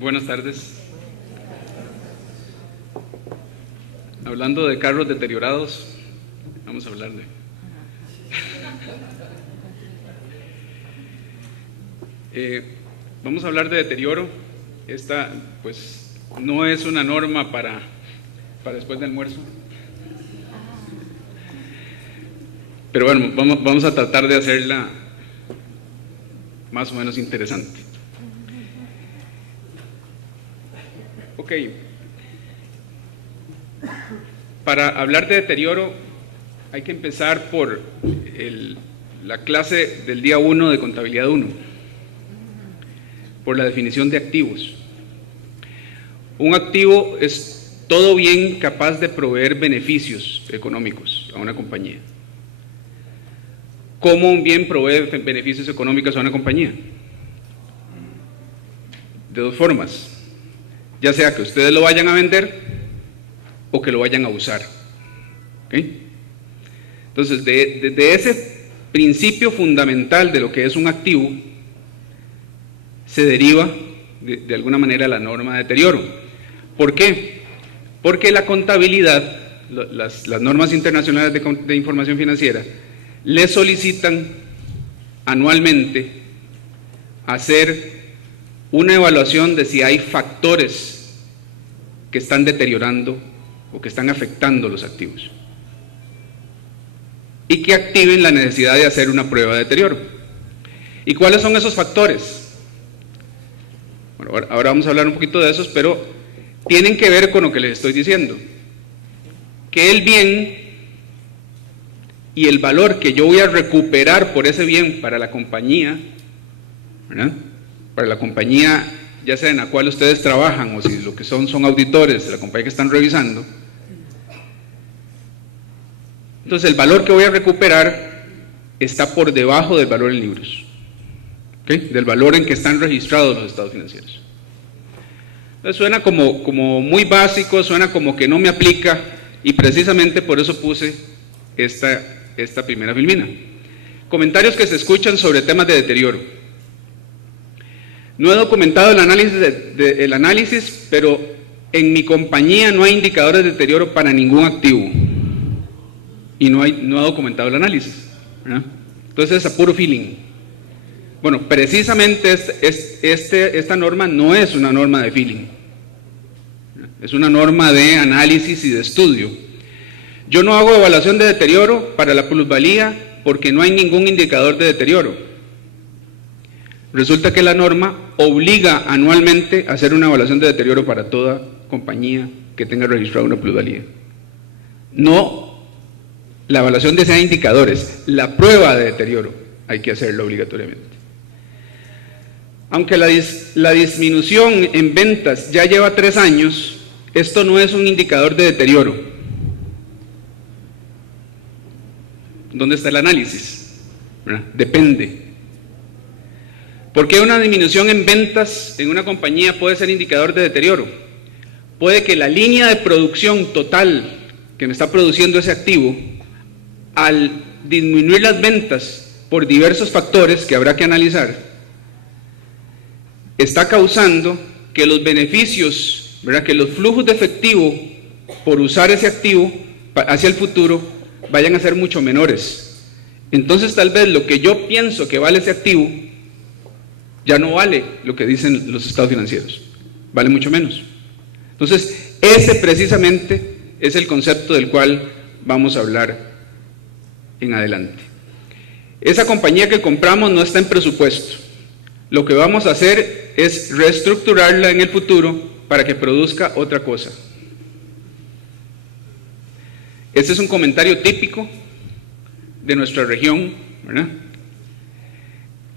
Buenas tardes. Hablando de carros deteriorados, vamos a hablar de... vamos a hablar de deterioro. Esta, pues, no es una norma para después del almuerzo. Pero bueno, vamos a tratar de hacerla más o menos interesante. Ok. Para hablar de deterioro hay que empezar por la clase del día 1 de contabilidad 1, por la definición de activos. Un activo es todo bien capaz de proveer beneficios económicos a una compañía. ¿Cómo un bien provee beneficios económicos a una compañía? De dos formas, ya sea que ustedes lo vayan a vender o que lo vayan a usar. ¿Okay? Entonces, de ese principio fundamental de lo que es un activo, se deriva de alguna manera la norma de deterioro. ¿Por qué? Porque la contabilidad, las normas internacionales de información financiera, le solicitan anualmente hacer una evaluación de si hay factores que están deteriorando o que están afectando los activos y que activen la necesidad de hacer una prueba de deterioro. ¿Y cuáles son esos factores? Bueno, ahora vamos a hablar un poquito de esos, pero tienen que ver con lo que les estoy diciendo, que el bien y el valor que yo voy a recuperar por ese bien para la compañía, ¿verdad? Para la compañía, ya sea en la cual ustedes trabajan o si lo que son auditores de la compañía que están revisando. Entonces el valor que voy a recuperar está por debajo del valor en libros, ¿okay? Del valor en que están registrados los estados financieros. Entonces suena como muy básico, suena como que no me aplica, y precisamente por eso puse esta primera filmina. Comentarios que se escuchan sobre temas de deterioro. No he documentado el análisis, pero en mi compañía no hay indicadores de deterioro para ningún activo. Y no he documentado el análisis, ¿verdad? Entonces es a puro feeling. Bueno, precisamente esta norma no es una norma de feeling. Es una norma de análisis y de estudio. Yo no hago evaluación de deterioro para la plusvalía porque no hay ningún indicador de deterioro. Resulta que la norma obliga anualmente a hacer una evaluación de deterioro para toda compañía que tenga registrado una plusvalía. No la evaluación de esos indicadores, la prueba de deterioro hay que hacerla obligatoriamente. Aunque la disminución en ventas ya lleva 3 años, esto no es un indicador de deterioro. ¿Dónde está el análisis? ¿Verdad? Depende. ¿Por qué una disminución en ventas en una compañía puede ser indicador de deterioro? Puede que la línea de producción total que me está produciendo ese activo, al disminuir las ventas por diversos factores que habrá que analizar, está causando que los beneficios, ¿verdad?, que los flujos de efectivo por usar ese activo hacia el futuro vayan a ser mucho menores. Entonces tal vez lo que yo pienso que vale ese activo ya no vale lo que dicen los estados financieros, vale mucho menos. Entonces ese precisamente es el concepto del cual vamos a hablar en adelante. Esa compañía que compramos no está en presupuesto. Lo que vamos a hacer es reestructurarla en el futuro para que produzca otra cosa. Este es un comentario típico de nuestra región, ¿verdad?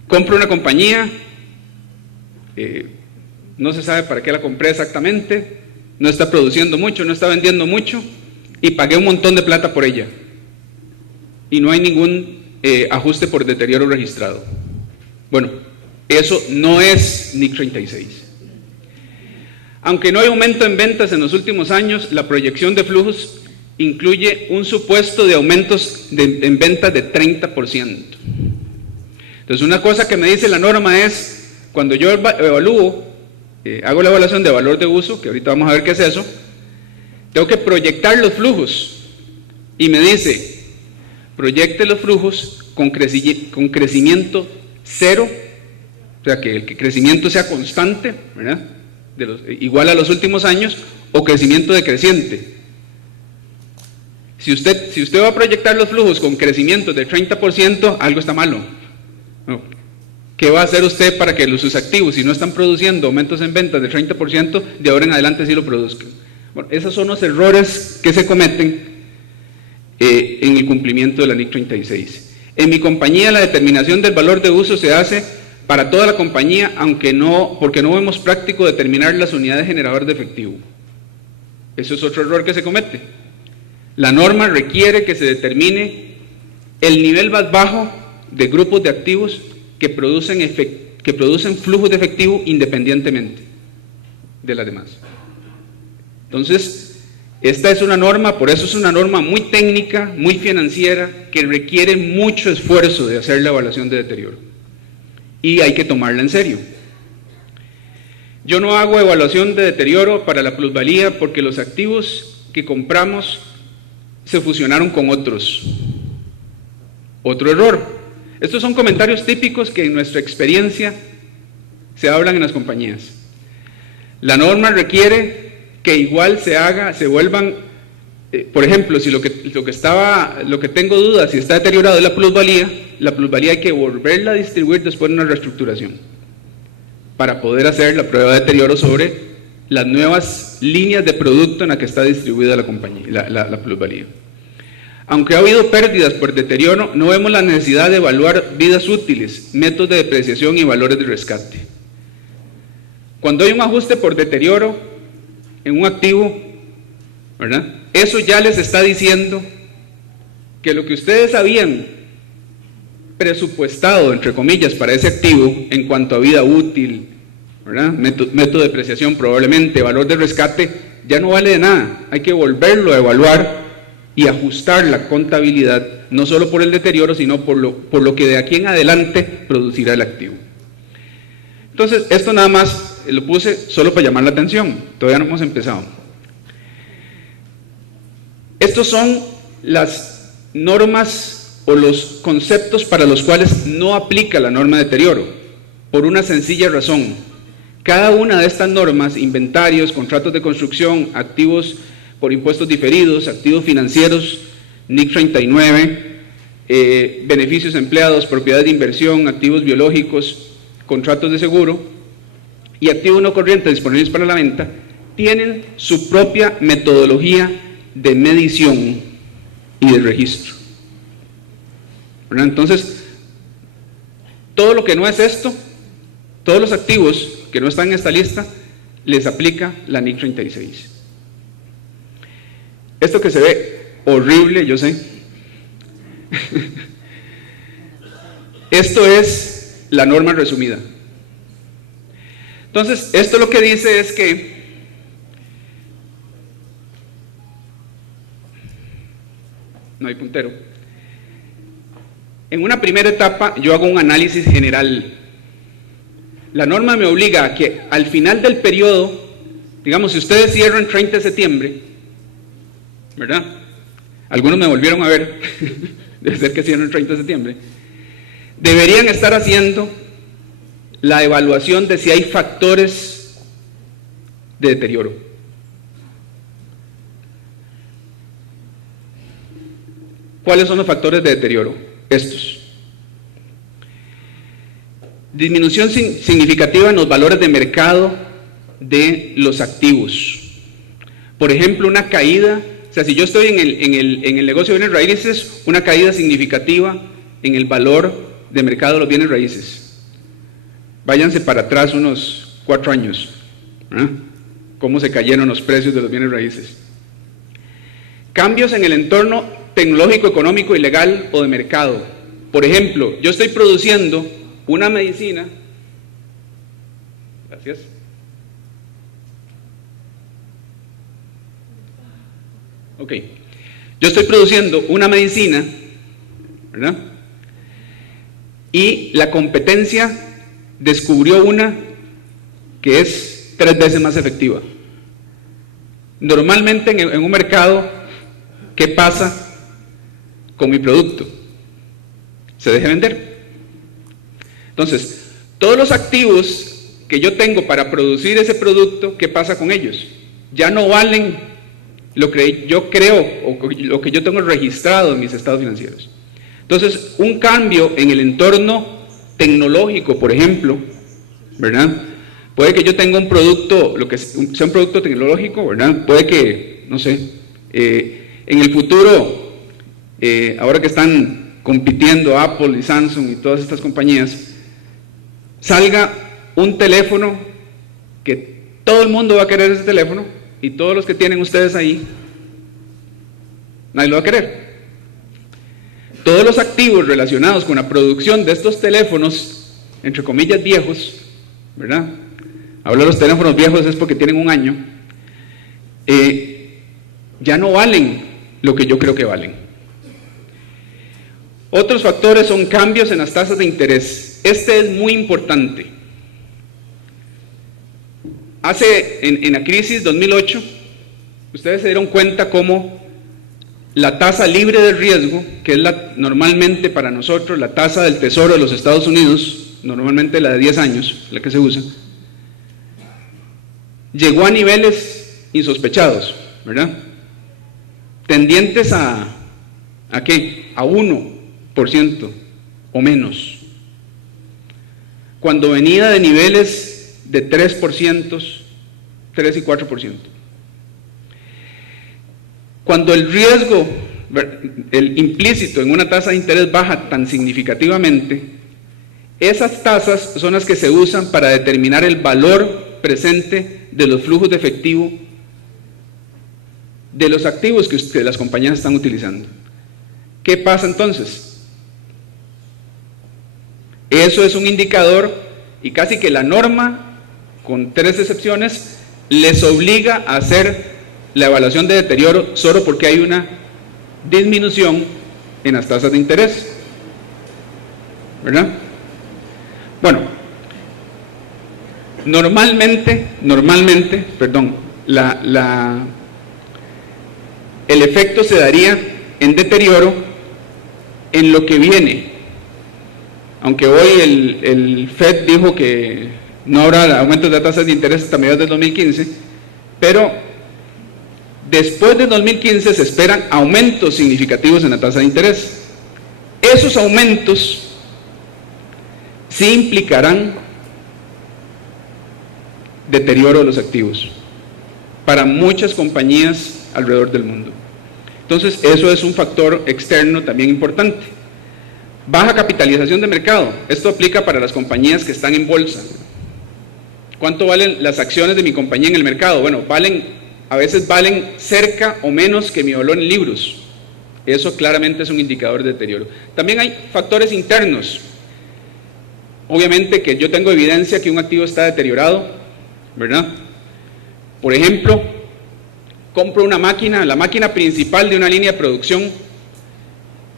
Compro una compañía, no se sabe para qué la compré exactamente, no está produciendo mucho, no está vendiendo mucho, y pagué un montón de plata por ella. Y no hay ningún ajuste por deterioro registrado. Bueno, eso no es NIC 36. Aunque no hay aumento en ventas en los últimos años, la proyección de flujos incluye un supuesto de aumentos en ventas de 30%. Entonces, una cosa que me dice la norma es, cuando yo evalúo hago la evaluación de valor de uso, que ahorita vamos a ver qué es eso, tengo que proyectar los flujos y me dice, proyecte los flujos con crecimiento cero, o sea, que el crecimiento sea constante, ¿verdad? Igual a los últimos años, o crecimiento decreciente. Si usted va a proyectar los flujos con crecimiento de 30%, algo está malo. No. ¿Qué va a hacer usted para que sus activos, si no están produciendo aumentos en ventas de 30%, de ahora en adelante sí lo produzcan? Bueno, esos son los errores que se cometen en el cumplimiento de la NIC 36. En mi compañía la determinación del valor de uso se hace para toda la compañía, porque no vemos práctico determinar las unidades generadoras de efectivo. Eso es otro error que se comete. La norma requiere que se determine el nivel más bajo de grupos de activos que producen flujos de efectivo independientemente de las demás. Entonces, esta es una norma, por eso es una norma muy técnica, muy financiera, que requiere mucho esfuerzo de hacer la evaluación de deterioro. Y hay que tomarla en serio. Yo no hago evaluación de deterioro para la plusvalía porque los activos que compramos se fusionaron con otros. Otro error. Estos son comentarios típicos que en nuestra experiencia se hablan en las compañías. La norma requiere que igual se vuelvan, por ejemplo, si lo que tengo dudas, si está deteriorado es la plusvalía hay que volverla a distribuir después de una reestructuración para poder hacer la prueba de deterioro sobre las nuevas líneas de producto en la que está distribuida la compañía, la plusvalía. Aunque ha habido pérdidas por deterioro, no vemos la necesidad de evaluar vidas útiles, métodos de depreciación y valores de rescate. Cuando hay un ajuste por deterioro en un activo, ¿verdad? Eso ya les está diciendo que lo que ustedes habían presupuestado, entre comillas, para ese activo, en cuanto a vida útil, ¿verdad? Método de depreciación probablemente, valor de rescate, ya no vale de nada. Hay que volverlo a evaluar y ajustar la contabilidad, no solo por el deterioro, sino por lo que de aquí en adelante producirá el activo. Entonces, esto nada más lo puse solo para llamar la atención, todavía no hemos empezado. Estos son las normas o los conceptos para los cuales no aplica la norma de deterioro, por una sencilla razón. Cada una de estas normas, inventarios, contratos de construcción, activos por impuestos diferidos, activos financieros, NIC 39, beneficios empleados, propiedades de inversión, activos biológicos, contratos de seguro y activos no corrientes disponibles para la venta, tienen su propia metodología de medición y de registro. ¿Verdad? Entonces, todo lo que no es esto, todos los activos que no están en esta lista, les aplica la NIC 36. Esto que se ve horrible, yo sé. Esto es la norma resumida. Entonces, esto lo que dice es que no hay puntero. En una primera etapa yo hago un análisis general. La norma me obliga a que al final del periodo, digamos, si ustedes cierran 30 de septiembre, ¿verdad? Algunos me volvieron a ver, debe ser que cierran el 30 de septiembre, deberían estar haciendo la evaluación de si hay factores de deterioro. ¿Cuáles son los factores de deterioro? Estos. Disminución significativa en los valores de mercado de los activos. Por ejemplo, una caída. O sea, si yo estoy en el negocio de bienes raíces, una caída significativa en el valor de mercado de los bienes raíces. Váyanse para atrás unos 4 años. ¿Eh? Cómo se cayeron los precios de los bienes raíces. Cambios en el entorno tecnológico, económico y legal o de mercado. Por ejemplo, yo estoy produciendo una medicina. Gracias. Ok, yo estoy produciendo una medicina, ¿verdad? Y la competencia descubrió una que es es 3 veces más efectiva. Normalmente en un mercado, ¿qué pasa con mi producto? Se deja vender. Entonces, todos los activos que yo tengo para producir ese producto, ¿qué pasa con ellos? Ya no valen lo que yo creo o lo que yo tengo registrado en mis estados financieros. Entonces, un cambio en el entorno tecnológico, por ejemplo, ¿verdad? Puede que yo tenga un producto, lo que sea un producto tecnológico, ¿verdad? Puede que, no sé, en el futuro, ahora que están compitiendo Apple y Samsung y todas estas compañías, salga un teléfono que todo el mundo va a querer ese teléfono y todos los que tienen ustedes ahí, nadie lo va a querer. Todos los activos relacionados con la producción de estos teléfonos, entre comillas viejos, ¿verdad? Hablo de los teléfonos viejos es porque tienen un año, ya no valen lo que yo creo que valen. Otros factores son cambios en las tasas de interés. Este es muy importante. En la crisis 2008, ustedes se dieron cuenta cómo la tasa libre de riesgo, que es normalmente para nosotros la tasa del Tesoro de los Estados Unidos, normalmente la de 10 años, la que se usa, llegó a niveles insospechados, ¿verdad? Tendientes ¿a qué? A 1% o menos. Cuando venía de niveles de 3% y 4%. Cuando el riesgo, el implícito en una tasa de interés baja tan significativamente, esas tasas son las que se usan para determinar el valor presente de los flujos de efectivo de los activos que las compañías están utilizando. ¿Qué pasa entonces? Eso es un indicador y casi que la norma, con 3 excepciones, les obliga a hacer la evaluación de deterioro solo porque hay una disminución en las tasas de interés, ¿verdad? Bueno, normalmente, el efecto se daría en deterioro en lo que viene, aunque hoy el FED dijo que no habrá aumentos de tasas de interés hasta mediados del 2015, pero después del 2015 se esperan aumentos significativos en la tasa de interés. Esos aumentos sí implicarán deterioro de los activos para muchas compañías alrededor del mundo. Entonces, eso es un factor externo también importante. Baja capitalización de mercado. Esto aplica para las compañías que están en bolsa. ¿Cuánto valen las acciones de mi compañía en el mercado? Bueno, a veces valen cerca o menos que mi valor en libros. Eso claramente es un indicador de deterioro. También hay factores internos. Obviamente que yo tengo evidencia que un activo está deteriorado, ¿verdad? Por ejemplo, compro una máquina, la máquina principal de una línea de producción,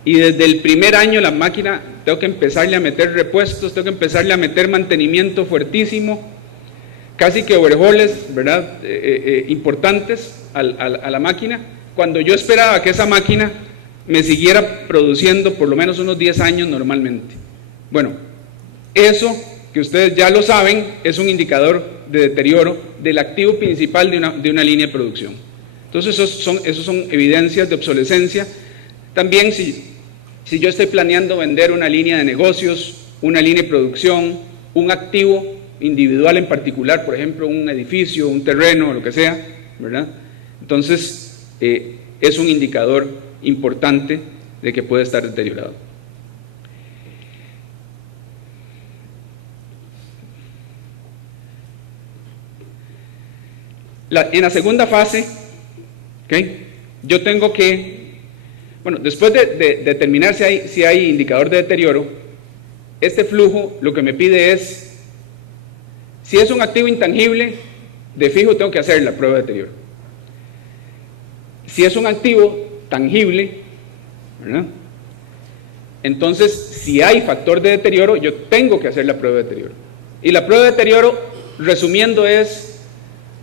y desde el primer año la máquina tengo que empezarle a meter repuestos, tengo que empezarle a meter mantenimiento fuertísimo, casi que overhauls, ¿verdad? Importantes a la máquina, cuando yo esperaba que esa máquina me siguiera produciendo por lo menos unos 10 años normalmente. Bueno, eso que ustedes ya lo saben es un indicador de deterioro del activo principal de una línea de producción. Entonces esos son evidencias de obsolescencia. También si yo estoy planeando vender una línea de negocios, una línea de producción, un activo individual en particular, por ejemplo un edificio, un terreno, lo que sea, ¿verdad? Entonces es un indicador importante de que puede estar deteriorado. En la segunda fase, ¿okay? Yo tengo que, bueno, después de determinar si hay indicador de deterioro, este flujo lo que me pide es, si es un activo intangible, de fijo tengo que hacer la prueba de deterioro. Si es un activo tangible, ¿verdad? Entonces, si hay factor de deterioro, yo tengo que hacer la prueba de deterioro. Y la prueba de deterioro, resumiendo, es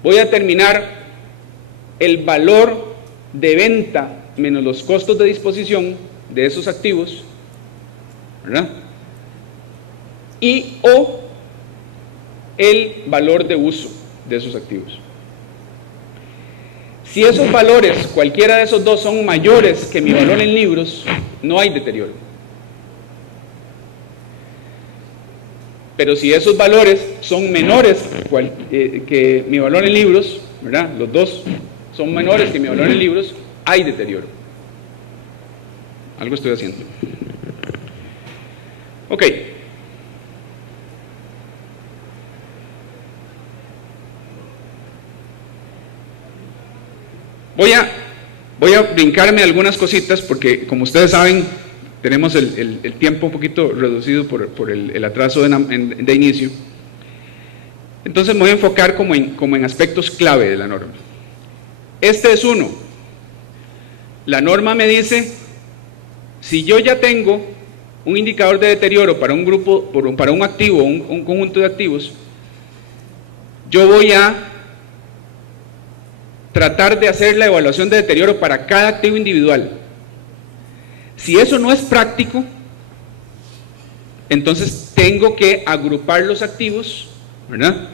voy a determinar el valor de venta menos los costos de disposición de esos activos, ¿verdad? Y o el valor de uso de esos activos. Si esos valores, cualquiera de esos dos, son mayores que mi valor en libros, no hay deterioro. Pero si esos valores son menores que mi valor en libros, ¿verdad? Los dos son menores que mi valor en libros, hay deterioro. Algo estoy haciendo. Ok. Voy a brincarme algunas cositas porque, como ustedes saben, tenemos el tiempo un poquito reducido por el atraso de inicio. Entonces me voy a enfocar como en aspectos clave de la norma. Este es uno. La norma me dice, si yo ya tengo un indicador de deterioro para un grupo, para un activo, un conjunto de activos, yo voy a tratar de hacer la evaluación de deterioro para cada activo individual. Si eso no es práctico, entonces tengo que agrupar los activos, ¿verdad?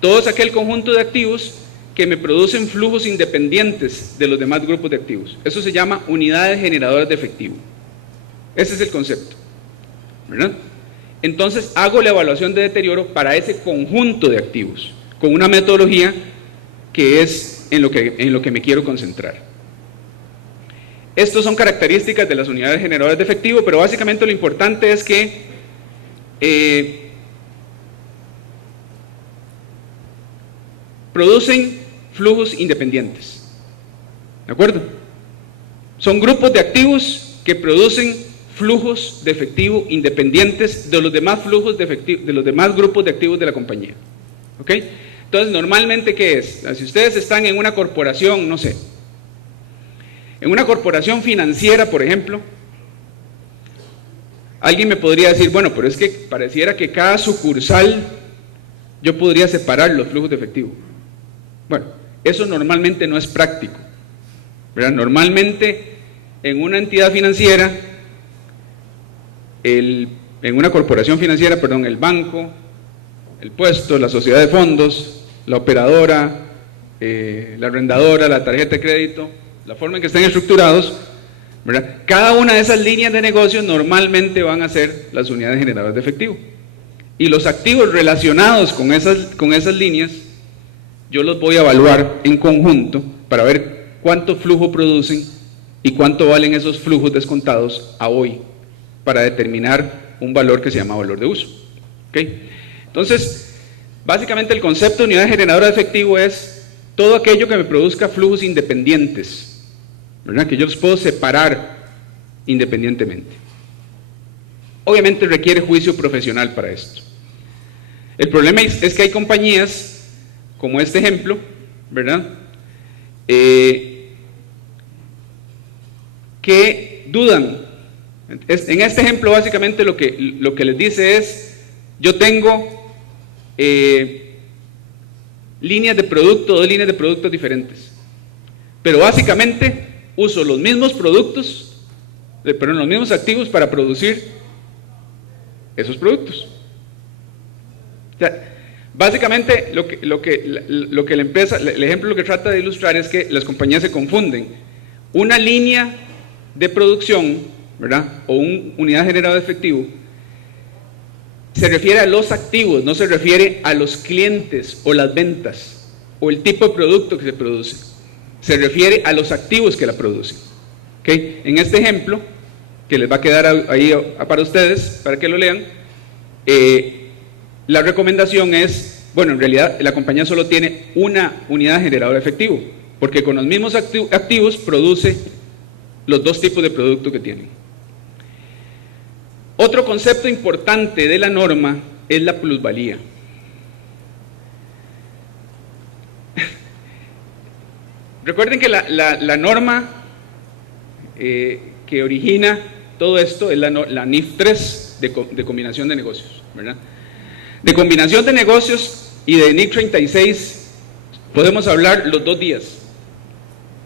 Todo aquel conjunto de activos que me producen flujos independientes de los demás grupos de activos. Eso se llama unidades generadoras de efectivo. Ese es el concepto, ¿verdad? Entonces hago la evaluación de deterioro para ese conjunto de activos, con una metodología que es en lo que me quiero concentrar. Estas son características de las unidades generadoras de efectivo, pero básicamente lo importante es que producen flujos independientes. ¿De acuerdo? Son grupos de activos que producen flujos de efectivo independientes de los demás flujos de efectivo, de los demás grupos de activos de la compañía. ¿Ok? Entonces, normalmente, ¿qué es? Si ustedes están en una corporación, no sé, en una corporación financiera, por ejemplo, alguien me podría decir, bueno, pero es que pareciera que cada sucursal yo podría separar los flujos de efectivo. Bueno, eso normalmente no es práctico, ¿verdad? Normalmente, en una entidad financiera, en una corporación financiera, perdón, el banco, el puesto, la sociedad de fondos, la operadora, la arrendadora, la tarjeta de crédito, la forma en que estén estructurados, ¿verdad? Cada una de esas líneas de negocio normalmente van a ser las unidades generadoras de efectivo. Y los activos relacionados con esas líneas, yo los voy a evaluar en conjunto para ver cuánto flujo producen y cuánto valen esos flujos descontados a hoy, para determinar un valor que se llama valor de uso. ¿Okay? Entonces, básicamente el concepto de unidad generadora de efectivo es todo aquello que me produzca flujos independientes, ¿verdad? Que yo los puedo separar independientemente. Obviamente requiere juicio profesional para esto. El problema es que hay compañías, como este ejemplo, ¿verdad? Que dudan. En este ejemplo básicamente lo que les dice es, yo tengo líneas de producto, dos líneas de productos diferentes, pero básicamente uso los mismos productos, los mismos activos para producir esos productos. O sea, básicamente lo que la empresa, el ejemplo lo que trata de ilustrar es que las compañías se confunden. Una línea de producción, ¿verdad? O una unidad generadora de efectivo se refiere a los activos, no se refiere a los clientes o las ventas o el tipo de producto que se produce. Se refiere a los activos que la producen. ¿Okay? En este ejemplo, que les va a quedar ahí para ustedes, para que lo lean, la recomendación es, bueno, en realidad la compañía solo tiene una unidad generadora de efectivo, porque con los mismos activos produce los dos tipos de producto que tienen. Otro concepto importante de la norma es la plusvalía. Recuerden que la norma que origina todo esto es la NIF 3 de combinación de negocios, ¿verdad? De combinación de negocios y de NIF 36 podemos hablar los 2 días,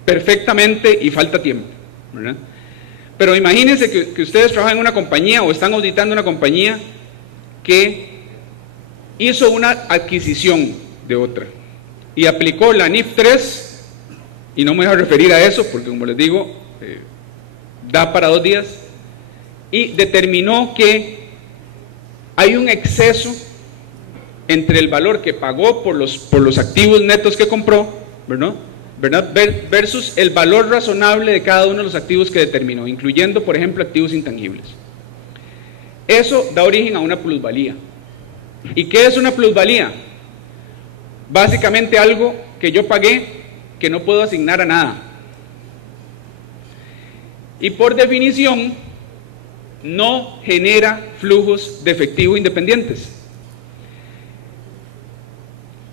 perfectamente, y falta tiempo, ¿verdad? Pero imagínense que ustedes trabajan en una compañía o están auditando una compañía que hizo una adquisición de otra y aplicó la NIF 3, y no me voy a referir a eso porque, como les digo, da para 2 días, y determinó que hay un exceso entre el valor que pagó por los activos netos que compró, ¿verdad? Versus el valor razonable de cada uno de los activos que determinó, incluyendo, por ejemplo, activos intangibles. Eso da origen a una plusvalía. ¿Y qué es una plusvalía? Básicamente algo que yo pagué que no puedo asignar a nada. Y por definición, no genera flujos de efectivo independientes.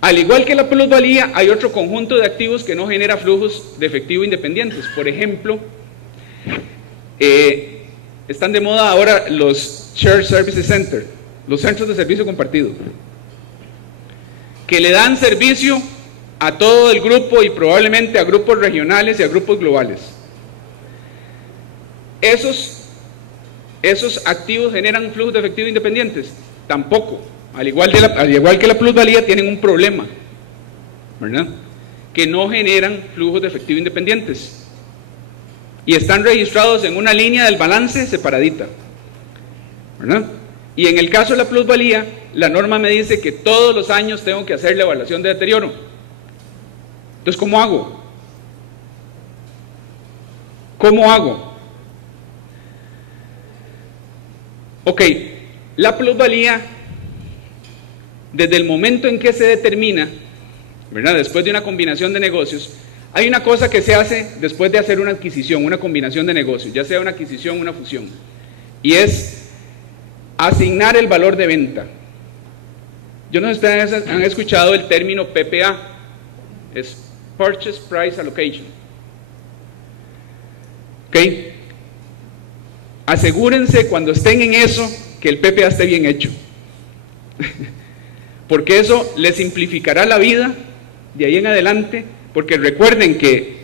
Al igual que la plusvalía, hay otro conjunto de activos que no genera flujos de efectivo independientes. Por ejemplo, están de moda ahora los Shared Services Center, los centros de servicio compartido, que le dan servicio a todo el grupo y probablemente a grupos regionales y a grupos globales. ¿Esos activos generan flujos de efectivo independientes? Tampoco. Al igual que la plusvalía, tienen un problema, ¿verdad? Que no generan flujos de efectivo independientes y están registrados en una línea del balance separadita, ¿verdad? Y en el caso de la plusvalía, la norma me dice que todos los años tengo que hacer la evaluación de deterioro. Entonces, ¿cómo hago? ¿Cómo hago? Ok, la plusvalía, desde el momento en que se determina, ¿verdad?, después de una combinación de negocios, hay una cosa que se hace después de hacer una adquisición, una combinación de negocios, ya sea una adquisición o una fusión, y es asignar el valor de venta. Yo no sé si ustedes han escuchado el término PPA, es Purchase Price Allocation. ¿Ok? Asegúrense cuando estén en eso que el PPA esté bien hecho. Porque eso les simplificará la vida de ahí en adelante, porque recuerden que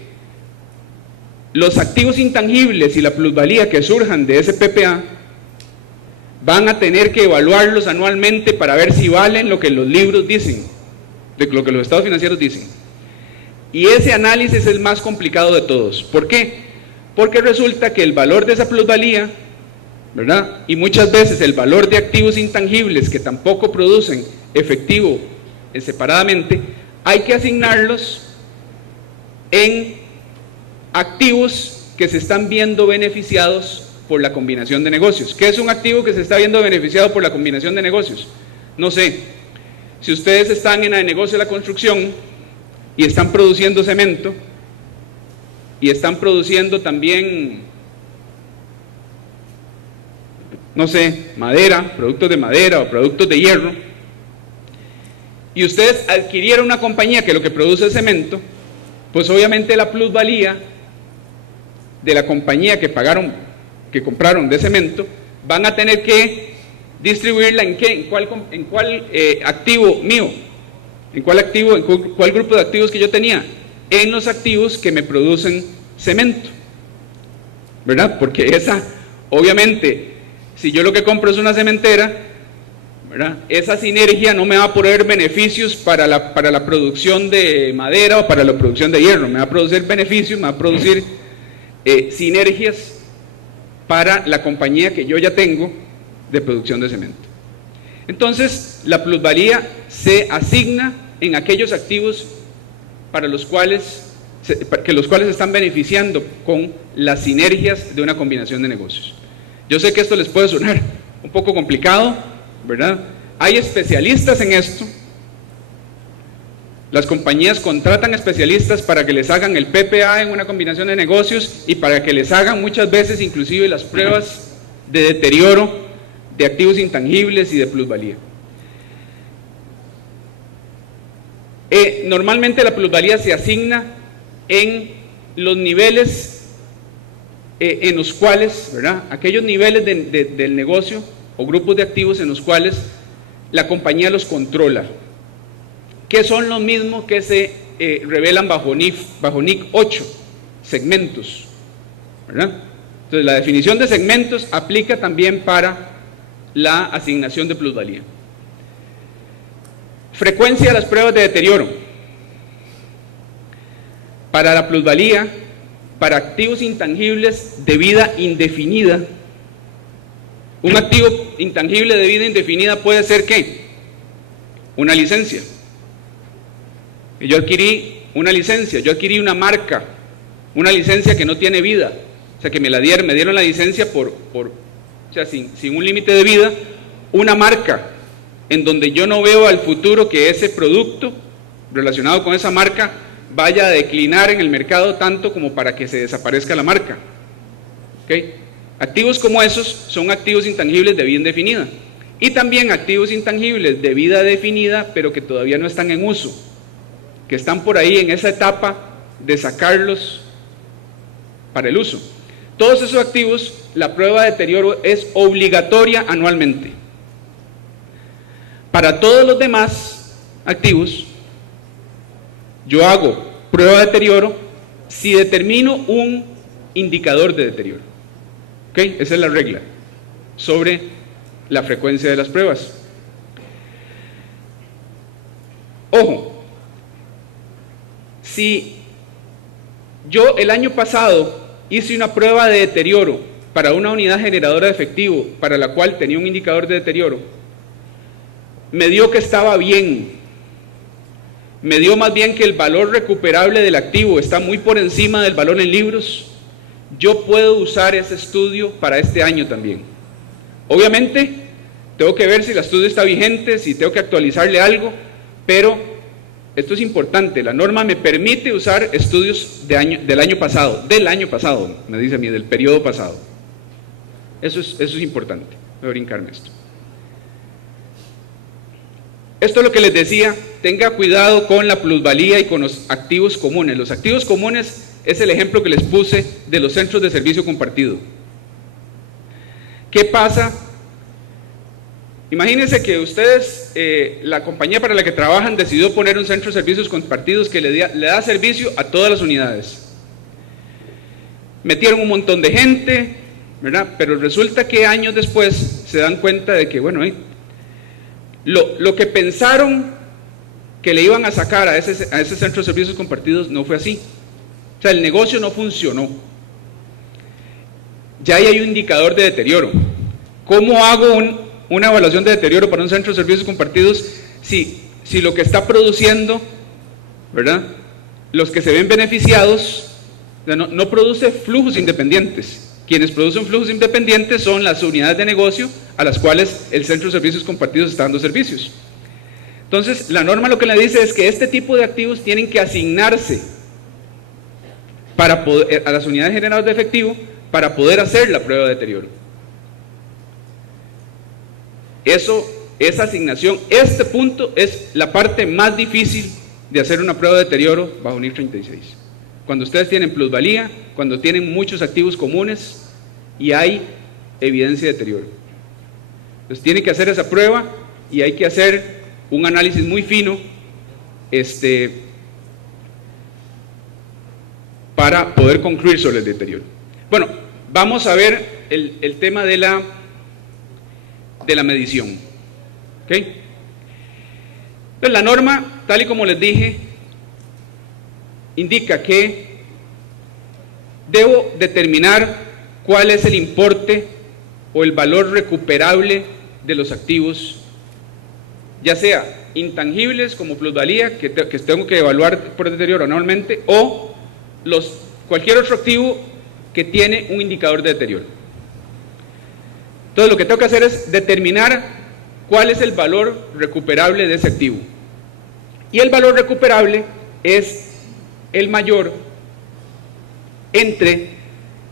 los activos intangibles y la plusvalía que surjan de ese PPA van a tener que evaluarlos anualmente para ver si valen lo que los libros dicen, de lo que los estados financieros dicen. Y ese análisis es el más complicado de todos. ¿Por qué? Porque resulta que el valor de esa plusvalía, ¿verdad?, y muchas veces el valor de activos intangibles que tampoco producen efectivo separadamente, hay que asignarlos en activos que se están viendo beneficiados por la combinación de negocios. ¿Qué es un activo que se está viendo beneficiado por la combinación de negocios? No sé, si ustedes están en el negocio de la construcción y están produciendo cemento y están produciendo también, no sé, madera, productos de madera o productos de hierro, y ustedes adquirieron una compañía que lo que produce es cemento, pues obviamente la plusvalía de la compañía que compraron de cemento, van a tener que distribuirla en qué, en cuál activo mío, en cuál grupo de activos que yo tenía, en los activos que me producen cemento, ¿verdad? Porque obviamente, si yo lo que compro es una cementera, ¿verdad?, esa sinergia no me va a proveer beneficios para la producción de madera o para la producción de hierro, me va a producir beneficios, me va a producir sinergias para la compañía que yo ya tengo de producción de cemento. Entonces, la plusvalía se asigna en aquellos activos para los cuales se están beneficiando con las sinergias de una combinación de negocios. Yo sé que esto les puede sonar un poco complicado, ¿verdad? Hay especialistas en esto. Las compañías contratan especialistas para que les hagan el PPA en una combinación de negocios y para que les hagan muchas veces inclusive las pruebas de deterioro de activos intangibles y de plusvalía. Normalmente la plusvalía se asigna en los niveles en los cuales, ¿verdad?, aquellos niveles del negocio o grupos de activos en los cuales la compañía los controla, que son los mismos que se revelan bajo NIC 8, segmentos, ¿verdad? Entonces la definición de segmentos aplica también para la asignación de plusvalía. Frecuencia de las pruebas de deterioro. Para la plusvalía, para activos intangibles de vida indefinida, un activo intangible de vida indefinida puede ser ¿qué? Una licencia. Yo adquirí una licencia, yo adquirí una marca, una licencia que no tiene vida, o sea que me dieron la licencia sin un límite de vida, una marca en donde yo no veo al futuro que ese producto relacionado con esa marca vaya a declinar en el mercado tanto como para que se desaparezca la marca. ¿Okay? Activos como esos son activos intangibles de vida indefinida. Y también activos intangibles de vida definida, pero que todavía no están en uso, que están por ahí en esa etapa de sacarlos para el uso. Todos esos activos, la prueba de deterioro es obligatoria anualmente. Para todos los demás activos, yo hago prueba de deterioro si determino un indicador de deterioro. ¿Ok? Esa es la regla sobre la frecuencia de las pruebas. Ojo, si yo el año pasado hice una prueba de deterioro para una unidad generadora de efectivo para la cual tenía un indicador de deterioro, me dio que estaba bien, me dio más bien que el valor recuperable del activo está muy por encima del valor en libros, yo puedo usar ese estudio para este año también. Obviamente, tengo que ver si el estudio está vigente, si tengo que actualizarle algo, pero esto es importante, la norma me permite usar estudios del año pasado, me dice a mí, del periodo pasado. Eso es importante, voy a brincarme esto. Esto es lo que les decía, tenga cuidado con la plusvalía y con los activos comunes. Los activos comunes es el ejemplo que les puse de los centros de servicio compartido. ¿Qué pasa? Imagínense que ustedes, la compañía para la que trabajan decidió poner un centro de servicios compartidos que le da servicio a todas las unidades. Metieron un montón de gente, ¿verdad? Pero resulta que años después se dan cuenta de que, bueno, lo que pensaron que le iban a sacar a ese centro de servicios compartidos no fue así. O sea, el negocio no funcionó. Ya hay un indicador de deterioro. ¿Cómo hago una evaluación de deterioro para un centro de servicios compartidos si lo que está produciendo, ¿verdad? Los que se ven beneficiados, no produce flujos independientes. Quienes producen flujos independientes son las unidades de negocio a las cuales el centro de servicios compartidos está dando servicios. Entonces, la norma lo que le dice es que este tipo de activos tienen que asignarse a las unidades generadoras de efectivo para poder hacer la prueba de deterioro. Esa asignación, este punto es la parte más difícil de hacer una prueba de deterioro bajo NIC 36. Cuando ustedes tienen plusvalía, cuando tienen muchos activos comunes y hay evidencia de deterioro. Entonces tienen que hacer esa prueba y hay que hacer un análisis muy fino para poder concluir sobre el deterioro. Bueno, vamos a ver el tema de la medición. ¿Okay? Entonces la norma, tal y como les dije, indica que debo determinar cuál es el importe o el valor recuperable de los activos, ya sea intangibles como plusvalía, que tengo que evaluar por deterioro anualmente, o cualquier otro activo que tiene un indicador de deterioro. Entonces lo que tengo que hacer es determinar cuál es el valor recuperable de ese activo. Y el valor recuperable es el mayor entre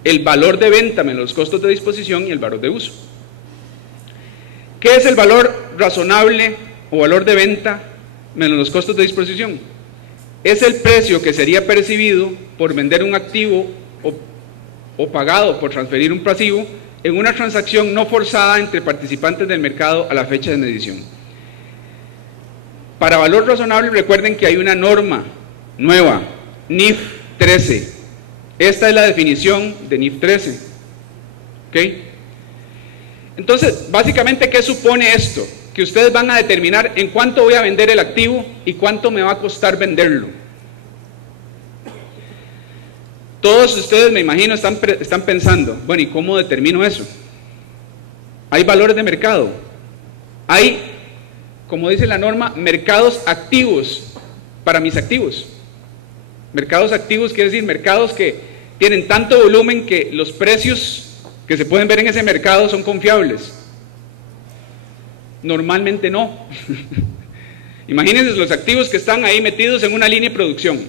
el valor de venta menos los costos de disposición y el valor de uso. ¿Qué es el valor razonable o valor de venta menos los costos de disposición? Es el precio que sería percibido por vender un activo o pagado por transferir un pasivo en una transacción no forzada entre participantes del mercado a la fecha de medición. Para valor razonable, recuerden que hay una norma nueva, NIF 13. Esta es la definición de NIF 13. ¿Ok? Entonces, básicamente, ¿qué supone esto? Que ustedes van a determinar en cuánto voy a vender el activo y cuánto me va a costar venderlo. Todos ustedes, me imagino, están pensando, bueno, ¿y cómo determino eso? Hay valores de mercado. Hay, como dice la norma, mercados activos para mis activos. Mercados activos quiere decir mercados que tienen tanto volumen que los precios que se pueden ver en ese mercado son confiables. Normalmente no. Imagínense los activos que están ahí metidos en una línea de producción.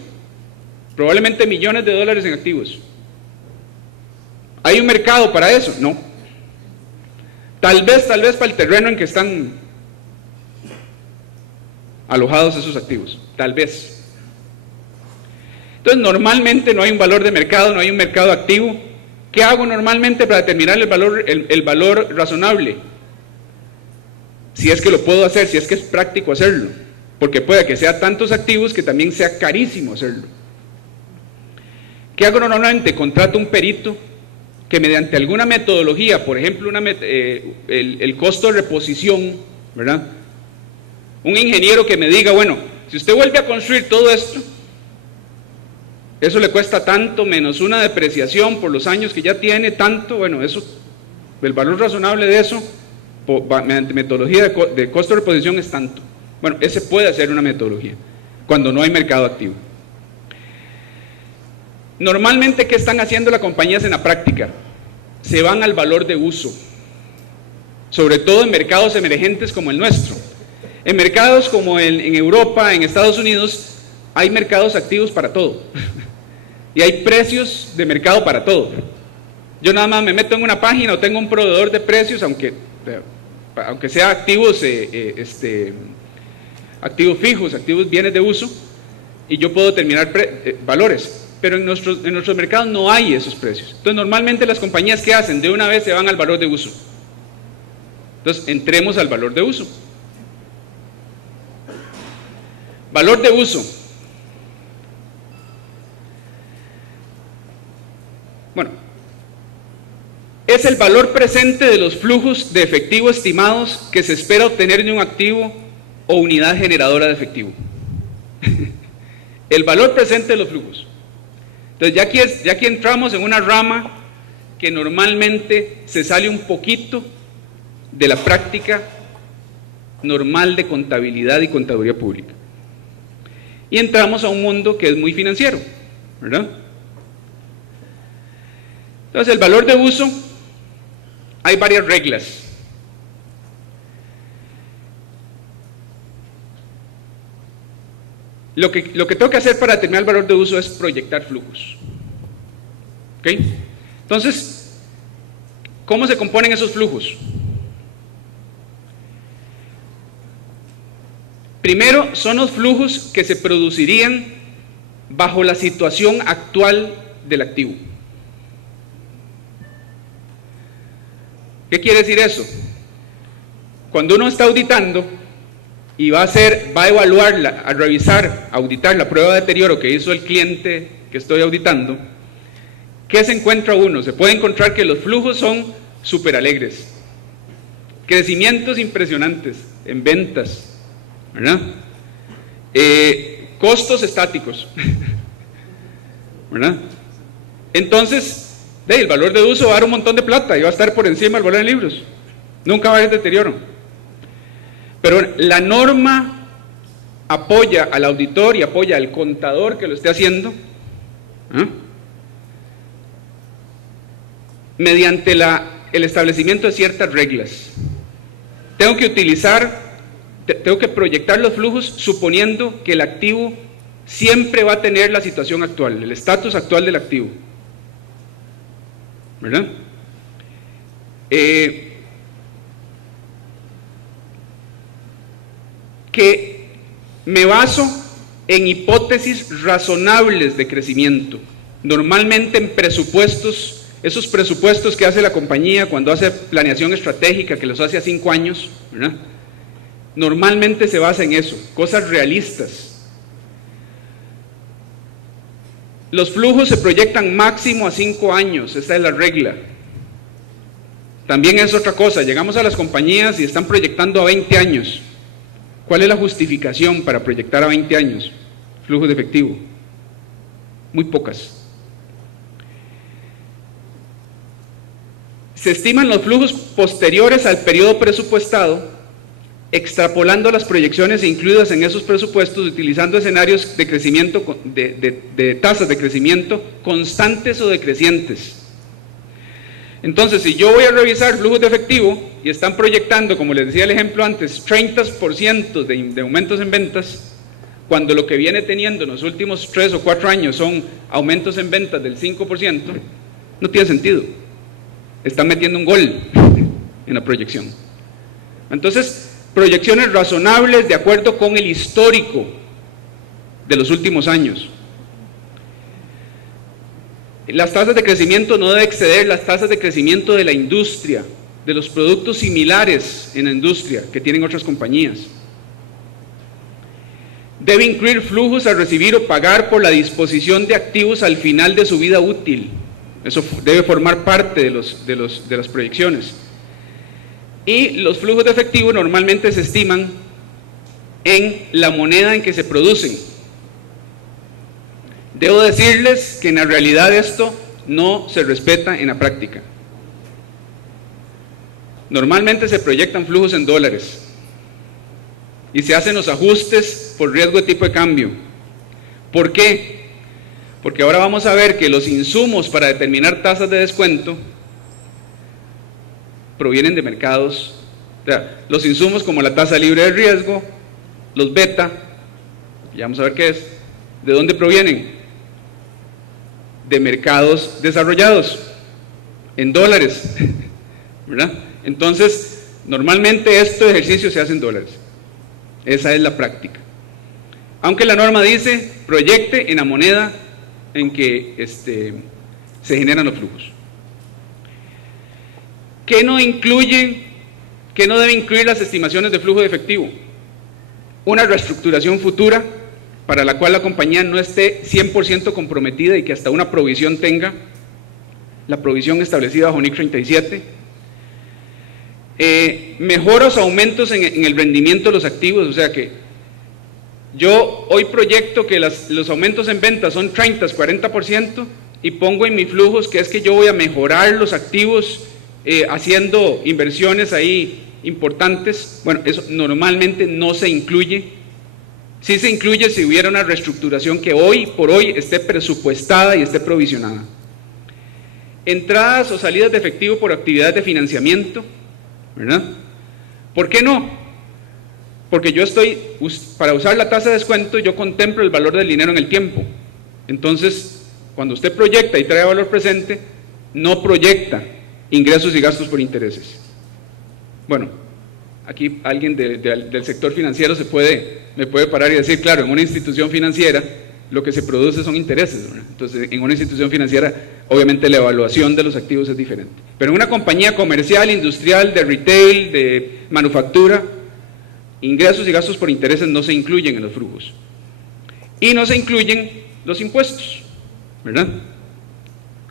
Probablemente millones de dólares en activos. ¿Hay un mercado para eso? No. Tal vez para el terreno en que están alojados esos activos. Tal vez. Entonces, normalmente no hay un valor de mercado, no hay un mercado activo. ¿Qué hago normalmente para determinar el valor razonable? Si es que lo puedo hacer, si es que es práctico hacerlo. Porque puede que sea tantos activos que también sea carísimo hacerlo. ¿Qué hago normalmente? Contrato un perito que mediante alguna metodología, por ejemplo, el costo de reposición, ¿verdad? Un ingeniero que me diga, bueno, si usted vuelve a construir todo esto, eso le cuesta tanto, menos una depreciación por los años que ya tiene, tanto, bueno, eso, el valor razonable de eso, mediante metodología de costo de reposición es tanto. Bueno, ese puede ser una metodología, cuando no hay mercado activo. Normalmente, ¿qué están haciendo las compañías en la práctica? Se van al valor de uso, sobre todo en mercados emergentes como el nuestro. En mercados como en Europa, en Estados Unidos, hay mercados activos para todo. Y hay precios de mercado para todo. Yo nada más me meto en una página o tengo un proveedor de precios, aunque sea activos, activos fijos, activos bienes de uso, y yo puedo determinar valores. Pero en nuestros mercados no hay esos precios. Entonces, normalmente las compañías, ¿qué hacen? De una vez se van al valor de uso. Entonces, entremos al valor de uso. Valor de uso. Bueno, es el valor presente de los flujos de efectivo estimados que se espera obtener de un activo o unidad generadora de efectivo. El valor presente de los flujos. Entonces, ya aquí entramos en una rama que normalmente se sale un poquito de la práctica normal de contabilidad y contaduría pública. Y entramos a un mundo que es muy financiero, ¿verdad? Entonces, el valor de uso, hay varias reglas. Lo que tengo que hacer para determinar el valor de uso es proyectar flujos. ¿Ok? Entonces, ¿cómo se componen esos flujos? Primero, son los flujos que se producirían bajo la situación actual del activo. ¿Qué quiere decir eso? Cuando uno está auditando y va a evaluar, a revisar, a auditar la prueba de deterioro que hizo el cliente que estoy auditando, ¿qué se encuentra uno? Se puede encontrar que los flujos son súper alegres, crecimientos impresionantes en ventas, ¿verdad? Costos estáticos, ¿verdad? Entonces, el valor de uso va a dar un montón de plata y va a estar por encima del valor de libros, nunca va a haber deterioro. Pero la norma apoya al auditor y apoya al contador que lo esté haciendo, ¿eh? Mediante el establecimiento de ciertas reglas. Tengo que proyectar los flujos suponiendo que el activo siempre va a tener la situación actual, el estatus actual del activo, ¿verdad? Que me baso en hipótesis razonables de crecimiento, normalmente en presupuestos, esos presupuestos que hace la compañía cuando hace planeación estratégica, que los hace a 5 años, ¿verdad? Normalmente se basa en eso, cosas realistas. Los flujos se proyectan máximo a 5 años, esta es la regla. También es otra cosa, llegamos a las compañías y están proyectando a 20 años. ¿Cuál es la justificación para proyectar a 20 años flujos de efectivo? Muy pocas. Se estiman los flujos posteriores al periodo presupuestado, extrapolando las proyecciones incluidas en esos presupuestos, utilizando escenarios de crecimiento, de tasas de crecimiento constantes o decrecientes. Entonces, si yo voy a revisar flujos de efectivo y están proyectando, como les decía el ejemplo antes, 30% de aumentos en ventas, cuando lo que viene teniendo en los últimos 3 o 4 años son aumentos en ventas del 5%, no tiene sentido. Están metiendo un gol en la proyección. Entonces, proyecciones razonables de acuerdo con el histórico de los últimos años. Las tasas de crecimiento no deben exceder las tasas de crecimiento de la industria, de los productos similares en la industria que tienen otras compañías. Debe incluir flujos a recibir o pagar por la disposición de activos al final de su vida útil. Eso debe formar parte de las proyecciones. Y los flujos de efectivo normalmente se estiman en la moneda en que se producen. Debo decirles que en la realidad esto no se respeta en la práctica. Normalmente se proyectan flujos en dólares y se hacen los ajustes por riesgo de tipo de cambio. ¿Por qué? Porque ahora vamos a ver que los insumos para determinar tasas de descuento provienen de mercados, o sea, los insumos como la tasa libre de riesgo, los beta, ya vamos a ver qué es, ¿de dónde provienen? De mercados desarrollados, en dólares, ¿verdad? Entonces, normalmente este ejercicio se hace en dólares, esa es la práctica. Aunque la norma dice, proyecte en la moneda en que se generan los flujos. ¿Qué no debe incluir las estimaciones de flujo de efectivo? Una reestructuración futura para la cual la compañía no esté 100% comprometida y que hasta una provisión tenga, la provisión establecida bajo NIC 37. Mejoras o aumentos en el rendimiento de los activos, o sea que yo hoy proyecto que los aumentos en ventas son 30, 40% y pongo en mis flujos que es que yo voy a mejorar los activos haciendo inversiones ahí importantes. Bueno, eso normalmente no se incluye. Sí se incluye si hubiera una reestructuración que hoy por hoy esté presupuestada y esté provisionada. Entradas o salidas de efectivo por actividades de financiamiento, ¿verdad? ¿Por qué no? Porque yo para usar la tasa de descuento, yo contemplo el valor del dinero en el tiempo. Entonces, cuando usted proyecta y trae valor presente, no proyecta ingresos y gastos por intereses. Bueno, aquí alguien del sector financiero me puede parar y decir, claro, en una institución financiera lo que se produce son intereses, ¿verdad? Entonces, en una institución financiera, obviamente la evaluación de los activos es diferente. Pero en una compañía comercial, industrial, de retail, de manufactura, ingresos y gastos por intereses no se incluyen en los flujos. Y no se incluyen los impuestos, ¿verdad?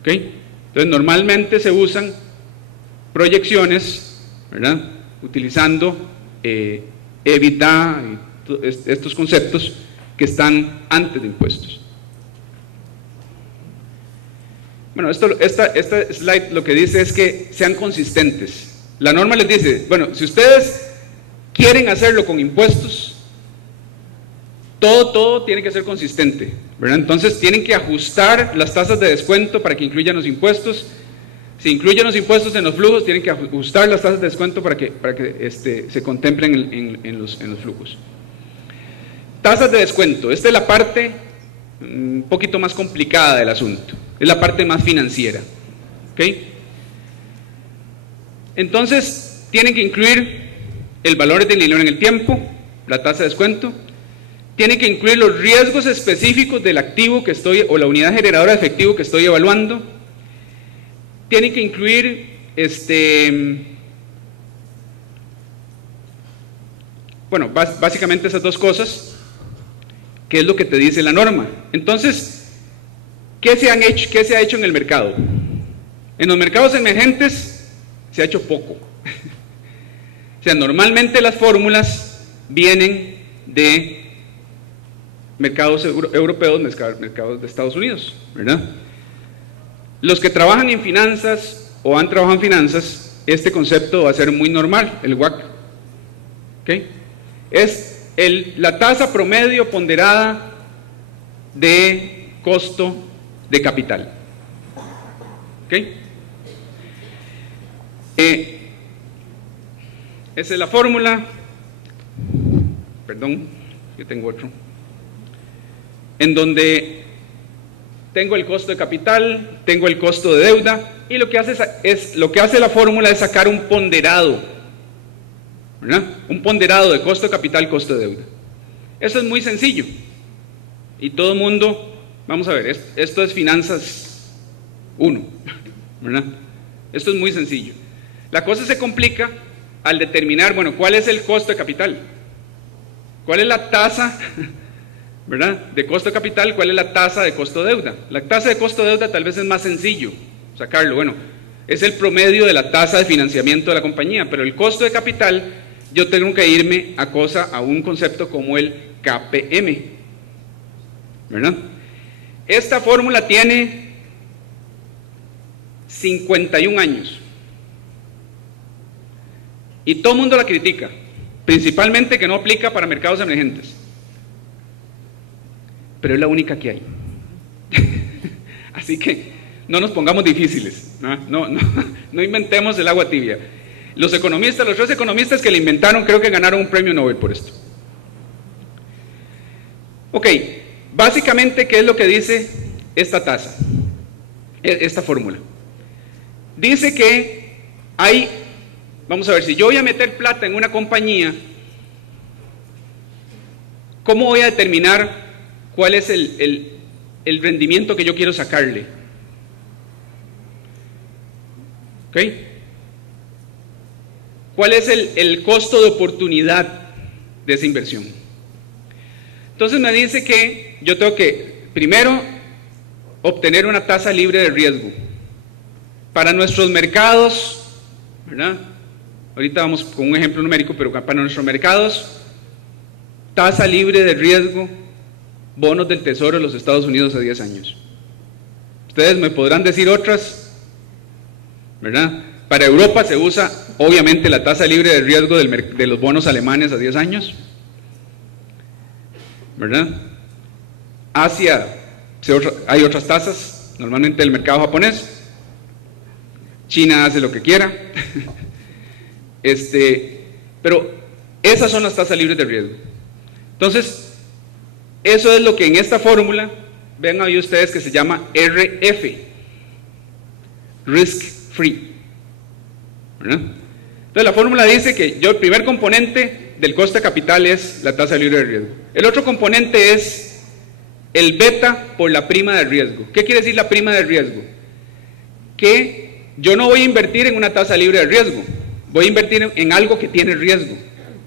¿Ok? Entonces, normalmente se usan proyecciones, ¿verdad? Utilizando EBITDA y estos conceptos que están antes de impuestos. Bueno, esta slide lo que dice es que sean consistentes. La norma les dice, bueno, si ustedes quieren hacerlo con impuestos, todo tiene que ser consistente, ¿verdad? Entonces tienen que ajustar las tasas de descuento para que incluyan los impuestos. Si incluyen los impuestos en los flujos, tienen que ajustar las tasas de descuento para que se contemplen en los flujos. Tasas de descuento, esta es la parte un poquito más complicada del asunto, es la parte más financiera, ¿ok? Entonces, tienen que incluir el valor del dinero en el tiempo, la tasa de descuento, tienen que incluir los riesgos específicos del activo que o la unidad generadora de efectivo que estoy evaluando, tienen que incluir bueno, básicamente esas dos cosas, que es lo que te dice la norma. Entonces, ¿qué se ha hecho en el mercado? En los mercados emergentes se ha hecho poco. O sea, normalmente las fórmulas vienen de mercados europeos, mercados de Estados Unidos, ¿verdad? Los que trabajan en finanzas o han trabajado en finanzas, este concepto va a ser muy normal, el WACC. ¿Okay? Es la tasa promedio ponderada de costo de capital. ¿Okay? Esa es la fórmula. Perdón, yo tengo otro. En donde tengo el costo de capital, tengo el costo de deuda, y lo que hace la fórmula es sacar un ponderado, ¿verdad? Un ponderado de costo de capital, costo de deuda. Eso es muy sencillo. Y todo el mundo, vamos a ver, esto es finanzas 1, ¿verdad? Esto es muy sencillo. La cosa se complica al determinar, bueno, ¿cuál es el costo de capital? ¿Cuál es la tasa, ¿verdad?, de costo de capital? ¿Cuál es la tasa de costo de deuda? La tasa de costo de deuda tal vez es más sencillo sacarlo. Bueno, es el promedio de la tasa de financiamiento de la compañía, pero el costo de capital yo tengo que irme a un concepto como el KPM, ¿verdad? Esta fórmula tiene 51 años y todo el mundo la critica, principalmente que no aplica para mercados emergentes, pero es la única que hay. Así que no nos pongamos difíciles, no inventemos el agua tibia. Los 3 economistas que la inventaron, creo que ganaron un premio Nobel por esto. Ok, básicamente, ¿qué es lo que dice esta tasa? Esta fórmula. Dice que vamos a ver, si yo voy a meter plata en una compañía, ¿cómo voy a determinar cuál es el rendimiento que yo quiero sacarle? ¿Ok? ¿Cuál es el costo de oportunidad de esa inversión? Entonces me dice que yo tengo que, primero, obtener una tasa libre de riesgo. Para nuestros mercados, ¿verdad? Ahorita vamos con un ejemplo numérico, pero para nuestros mercados, tasa libre de riesgo, bonos del Tesoro de los Estados Unidos a 10 años. Ustedes me podrán decir otras, ¿verdad? Para Europa se usa, obviamente, la tasa libre de riesgo de los bonos alemanes a 10 años, ¿verdad? Asia, hay otras tasas, normalmente el mercado japonés. China hace lo que quiera. Pero esas son las tasas libres de riesgo. Entonces, eso es lo que en esta fórmula, ven ahí ustedes, que se llama RF, Risk Free, ¿verdad? Entonces la fórmula dice que el primer componente del coste de capital es la tasa libre de riesgo. El otro componente es el beta por la prima de riesgo. ¿Qué quiere decir la prima de riesgo? Que yo no voy a invertir en una tasa libre de riesgo, voy a invertir en algo que tiene riesgo.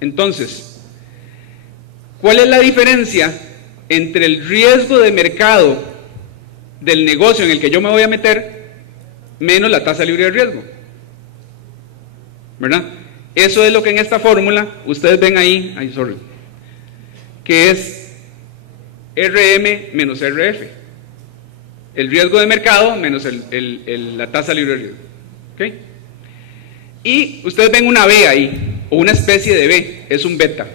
Entonces, ¿cuál es la diferencia entre el riesgo de mercado del negocio en el que yo me voy a meter menos la tasa libre de riesgo? ¿Verdad? Eso es lo que en esta fórmula ustedes ven ahí, que es RM menos RF, el riesgo de mercado menos la tasa libre de riesgo. ¿Okay? Y ustedes ven una B ahí, o una especie de B, es un beta.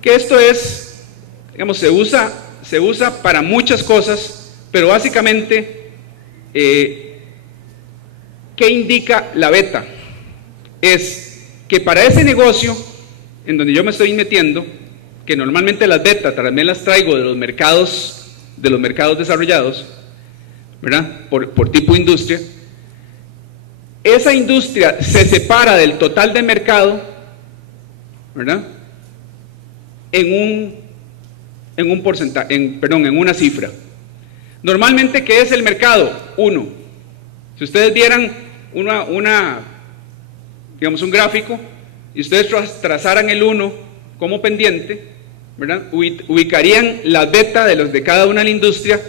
Que esto es, digamos, se usa para muchas cosas, pero básicamente, ¿qué indica la beta? Es que para ese negocio en donde yo me estoy metiendo, que normalmente las betas también las traigo de los mercados desarrollados, ¿verdad? Por tipo de industria. Esa industria se separa del total de mercado, ¿verdad? En un porcentaje, en una cifra. Normalmente, ¿qué es el mercado? 1. Si ustedes vieran digamos, un gráfico, y ustedes trazaran el 1 como pendiente, ¿verdad? Ubicarían la beta de cada una de la industria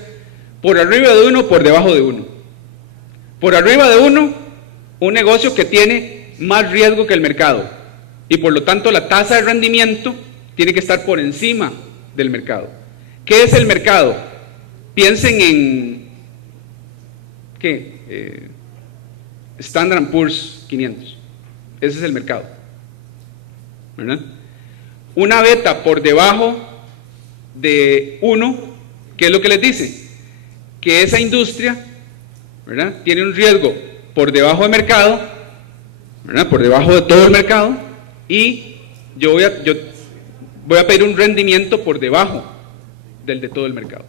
Por arriba de 1, por debajo de 1. Por arriba de 1, un negocio que tiene más riesgo que el mercado. Y por lo tanto la tasa de rendimiento tiene que estar por encima del mercado. ¿Qué es el mercado? Piensen en ¿qué? Standard & Poor's 500. Ese es el mercado, ¿verdad? Una beta por debajo de 1, ¿qué es lo que les dice? Que esa industria, ¿verdad?, tiene un riesgo por debajo de mercado, ¿verdad?, por debajo de todo el mercado, y yo voy a pedir un rendimiento por debajo del de todo el mercado.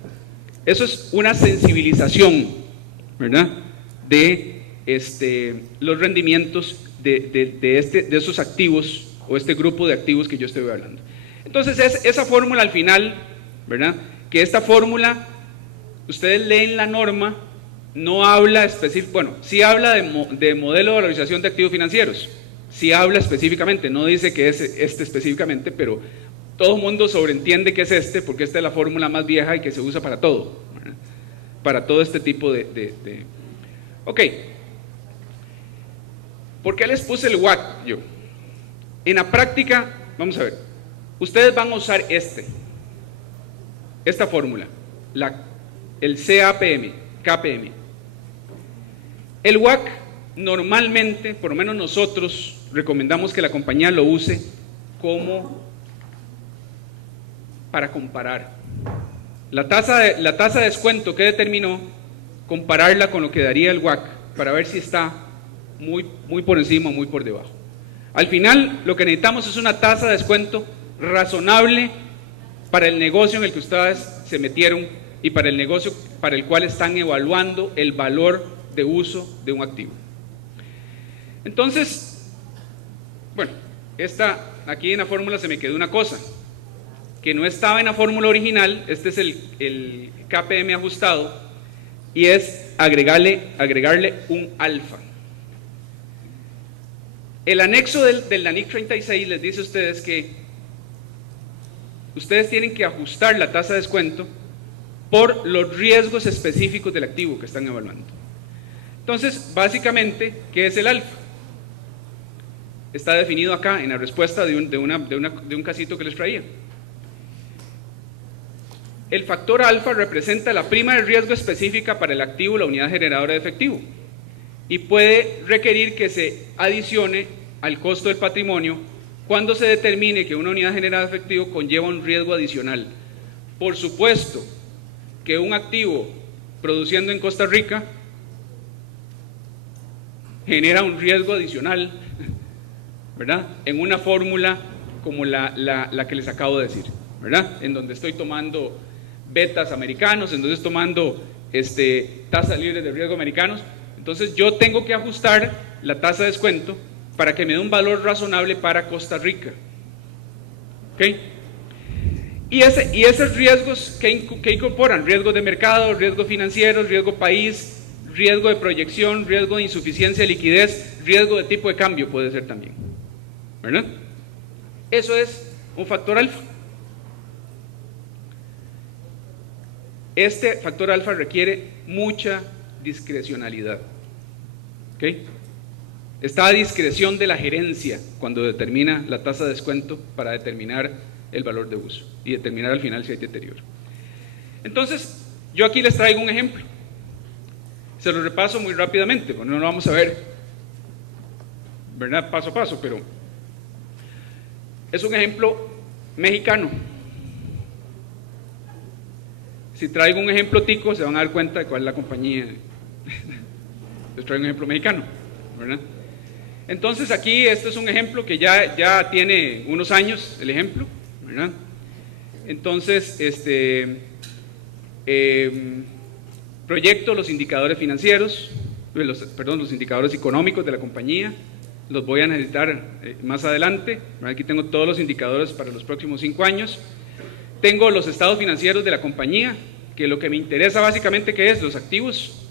Eso es una sensibilización, ¿verdad?, de los rendimientos de esos activos o este grupo de activos que yo estoy hablando. Entonces esa fórmula al final, ¿verdad?, que esta fórmula, ustedes leen la norma, no habla específicamente, bueno, sí habla de modelo de valorización de activos financieros, sí habla específicamente, no dice que es específicamente, pero todo el mundo sobreentiende que es porque esta es la fórmula más vieja y que se usa para todo, ¿verdad?, para todo este tipo Ok. ¿Por qué les puse el WACC yo? En la práctica, vamos a ver, ustedes van a usar esta fórmula, el KPM. El WACC normalmente, por lo menos nosotros, recomendamos que la compañía lo use como para comparar. La tasa de descuento que determinó, compararla con lo que daría el WACC para ver si está muy por encima o muy por debajo. Al final, lo que necesitamos es una tasa de descuento razonable para el negocio en el que ustedes se metieron y para el negocio para el cual están evaluando el valor de uso de un activo. Entonces, bueno, aquí en la fórmula se me quedó una cosa que no estaba en la fórmula original. Este es el KPM ajustado, y es agregarle un alfa. El anexo del NIC 36 les dice a ustedes que ustedes tienen que ajustar la tasa de descuento por los riesgos específicos del activo que están evaluando. Entonces, básicamente, ¿qué es el alfa? Está definido acá en la respuesta de un casito que les traía. El factor alfa representa la prima de riesgo específica para el activo, la unidad generadora de efectivo, y puede requerir que se adicione al costo del patrimonio cuando se determine que una unidad generada de efectivo conlleva un riesgo adicional. Por supuesto que un activo produciendo en Costa Rica genera un riesgo adicional, ¿verdad?, en una fórmula como la que les acabo de decir, ¿verdad?, en donde estoy tomando betas americanos, en donde estoy tomando tasas libres de riesgo americanos. Entonces yo tengo que ajustar la tasa de descuento para que me dé un valor razonable para Costa Rica. ¿Okay? Y esos riesgos que incorporan: riesgos de mercado, riesgos financieros, riesgo país, riesgo de proyección, riesgo de insuficiencia de liquidez, riesgo de tipo de cambio puede ser también, ¿verdad? Eso es un factor alfa. Este factor alfa requiere mucha discrecionalidad. ¿Okay? Está a discreción de la gerencia cuando determina la tasa de descuento para determinar el valor de uso y determinar al final si hay deterioro. Entonces, yo aquí les traigo un ejemplo. Se lo repaso muy rápidamente, porque no lo vamos a ver, ¿verdad?, paso a paso, pero es un ejemplo mexicano. Si traigo un ejemplo tico, se van a dar cuenta de cuál es la compañía. Les traigo un ejemplo mexicano, ¿verdad? Entonces aquí este es un ejemplo que ya tiene unos años, el ejemplo, ¿verdad? Entonces, proyecto los indicadores financieros, los indicadores económicos de la compañía. Los voy a necesitar más adelante. Aquí tengo todos los indicadores para los próximos 5 años. Tengo los estados financieros de la compañía, que lo que me interesa básicamente, ¿qué es? Los activos,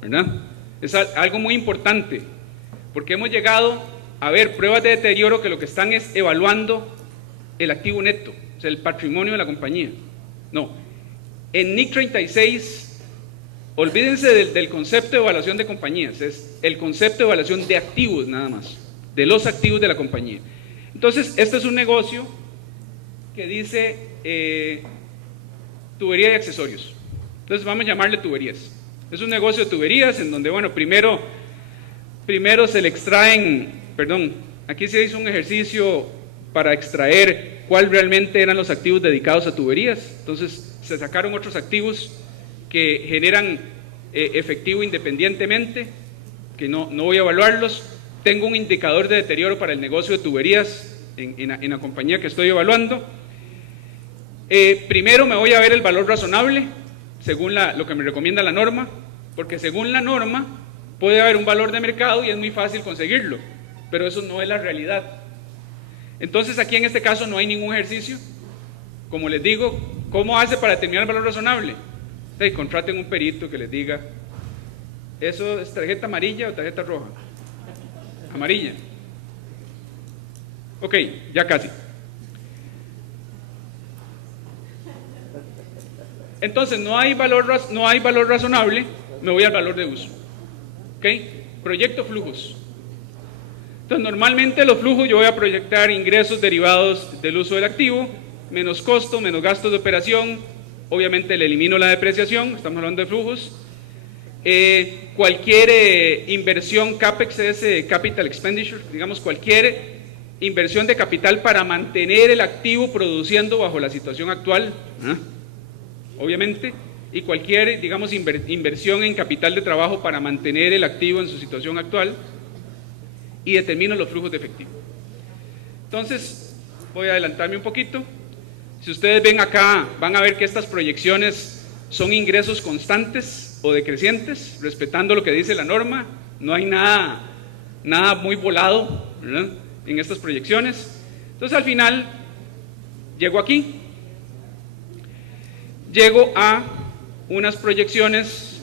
¿verdad? Es algo muy importante, porque hemos llegado a ver pruebas de deterioro que lo que están es evaluando el activo neto, o sea, el patrimonio de la compañía. No, en NIC 36 olvídense del concepto de evaluación de compañías, es el concepto de evaluación de activos nada más, de los activos de la compañía. Entonces, este es un negocio que dice tubería y accesorios. Entonces vamos a llamarle tuberías. Es un negocio de tuberías en donde, bueno, primero se le extraen, perdón, aquí se hizo un ejercicio para extraer cuál realmente eran los activos dedicados a tuberías. Entonces se sacaron otros activos que generan efectivo independientemente, que no voy a evaluarlos. Tengo un indicador de deterioro para el negocio de tuberías en la compañía que estoy evaluando. Primero me voy a ver el valor razonable, según lo que me recomienda la norma, porque según la norma puede haber un valor de mercado y es muy fácil conseguirlo, pero eso no es la realidad. Entonces aquí en este caso no hay ningún ejercicio. Como les digo, ¿cómo hace para determinar el valor razonable? Contraten un perito que les diga, ¿eso es tarjeta amarilla o tarjeta roja? Amarilla. Ok, ya casi. Entonces no hay valor razonable, me voy al valor de uso. ¿Ok? Proyecto flujos. Entonces normalmente los flujos yo voy a proyectar ingresos derivados del uso del activo, menos costo, menos gastos de operación, obviamente le elimino la depreciación, estamos hablando de flujos. Cualquier inversión CAPEX es Capital Expenditure, digamos cualquier inversión de capital para mantener el activo produciendo bajo la situación actual, obviamente, y cualquier, digamos, inversión en capital de trabajo para mantener el activo en su situación actual, y determino los flujos de efectivo. Entonces, voy a adelantarme un poquito. Si ustedes ven acá, van a ver que estas proyecciones son ingresos constantes o decrecientes, respetando lo que dice la norma. No hay nada muy volado, ¿verdad?, en estas proyecciones. Entonces, al final, llego aquí. Llego a unas proyecciones,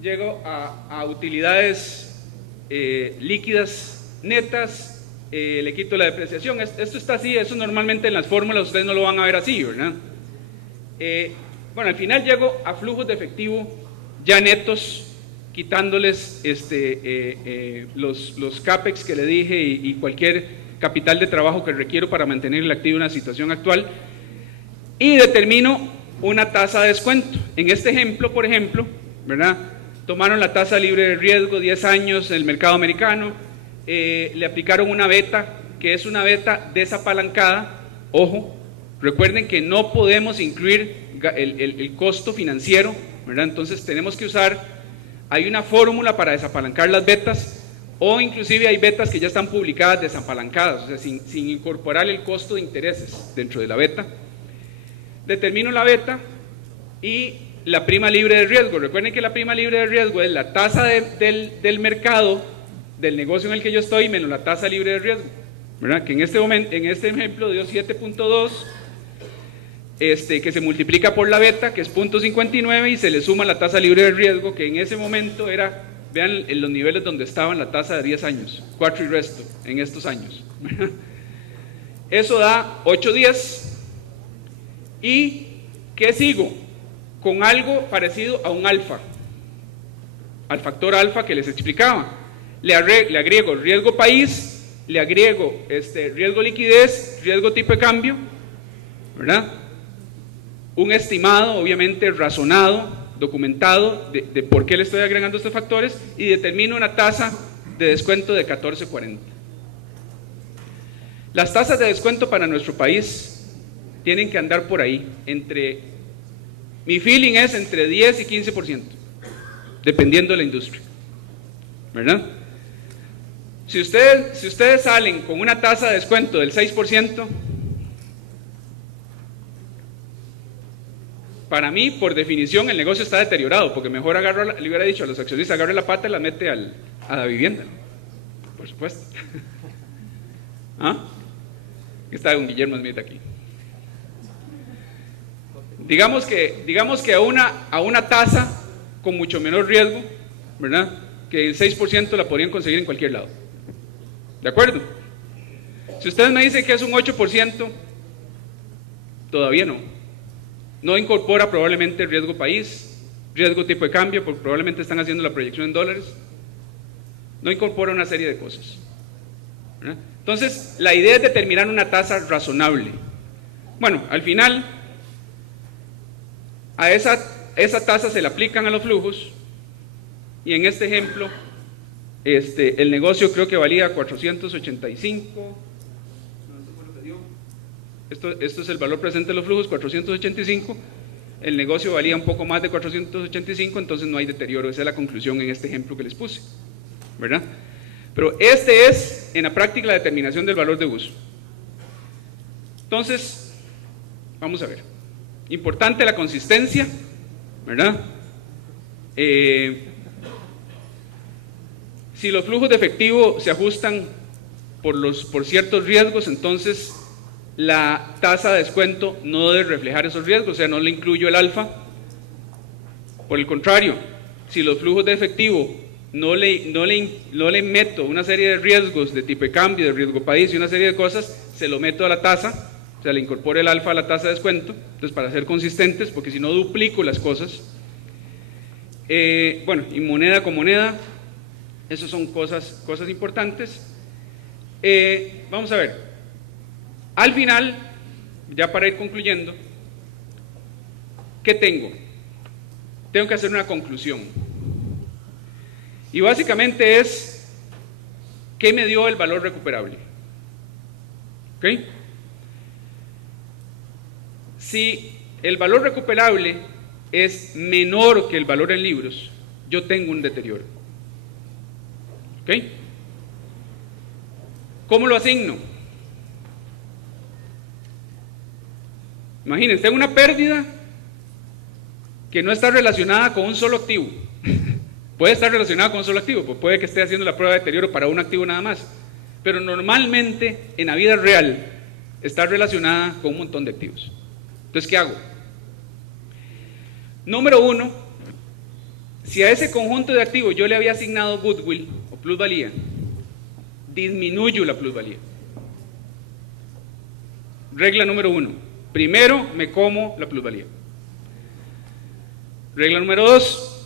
llego a utilidades líquidas netas, le quito la depreciación. Esto está así, eso normalmente en las fórmulas ustedes no lo van a ver así, ¿verdad? Bueno, al final llego a flujos de efectivo ya netos, quitándoles los CAPEX que le dije y cualquier capital de trabajo que requiero para mantener el activo en la situación actual, y determino una tasa de descuento. En este ejemplo, por ejemplo, ¿verdad?, tomaron la tasa libre de riesgo 10 años en el mercado americano, le aplicaron una beta, que es una beta desapalancada. Ojo, recuerden que no podemos incluir el costo financiero, ¿verdad? Entonces tenemos que hay una fórmula para desapalancar las betas, o inclusive hay betas que ya están publicadas desapalancadas, o sea, sin incorporar el costo de intereses dentro de la beta. Determino la beta y la prima libre de riesgo. Recuerden que la prima libre de riesgo es la tasa del mercado del negocio en el que yo estoy menos la tasa libre de riesgo, ¿verdad? Que en este ejemplo dio 7.2, que se multiplica por la beta, que es 0.59, y se le suma la tasa libre de riesgo, que en ese momento era, vean en los niveles donde estaban la tasa de 10 años, 4 y resto en estos años. Eso da 8.10. ¿Y qué sigo? Con algo parecido a un alfa, al factor alfa que les explicaba. Le agrego riesgo país, le agrego riesgo liquidez, riesgo tipo de cambio, ¿verdad? Un estimado, obviamente razonado, documentado, de por qué le estoy agregando estos factores, y determino una tasa de descuento de 14.40. Las tasas de descuento para nuestro país tienen que andar por ahí, mi feeling es entre 10 y 15%, dependiendo de la industria, ¿verdad? Si ustedes salen con una tasa de descuento del 6%, para mí, por definición, el negocio está deteriorado, porque mejor le hubiera dicho a los accionistas, agarre la pata y la mete a la vivienda, por supuesto. ¿Ah? Está un Guillermo Smith aquí. Digamos que a una tasa con mucho menor riesgo, ¿verdad?, que el 6% la podrían conseguir en cualquier lado. ¿De acuerdo? Si ustedes me dicen que es un 8%, todavía no. No incorpora probablemente el riesgo país, riesgo tipo de cambio, porque probablemente están haciendo la proyección en dólares. No incorpora una serie de cosas, ¿verdad? Entonces, la idea es determinar una tasa razonable. Bueno, al final, a esa tasa se le aplican a los flujos, y en este ejemplo, el negocio creo que valía 485, esto es el valor presente de los flujos, 485, el negocio valía un poco más de 485, entonces no hay deterioro. Esa es la conclusión en este ejemplo que les puse, ¿verdad? Pero este es, en la práctica, la determinación del valor de uso. Entonces, vamos a ver. Importante la consistencia, ¿verdad? Si los flujos de efectivo se ajustan por ciertos riesgos, entonces la tasa de descuento no debe reflejar esos riesgos, o sea, no le incluyo el alfa. Por el contrario, si los flujos de efectivo no le meto una serie de riesgos de tipo de cambio, de riesgo país y una serie de cosas, se lo meto a la tasa, o sea, le incorporo el alfa a la tasa de descuento, entonces para ser consistentes, porque si no duplico las cosas. Bueno, y moneda con moneda, esas son cosas importantes. Vamos a ver. Al final, ya para ir concluyendo, ¿qué tengo? Tengo que hacer una conclusión. Y básicamente es, ¿qué me dio el valor recuperable? ¿Ok? Si el valor recuperable es menor que el valor en libros, yo tengo un deterioro. ¿Ok? ¿Cómo lo asigno? Imagínense, tengo una pérdida que no está relacionada con un solo activo. Puede estar relacionada con un solo activo, pues puede que esté haciendo la prueba de deterioro para un activo nada más, pero normalmente en la vida real está relacionada con un montón de activos. Entonces, ¿qué hago? Número uno, si a ese conjunto de activos yo le había asignado goodwill o plusvalía, disminuyo la plusvalía. Regla número uno, primero me como la plusvalía. Regla número dos,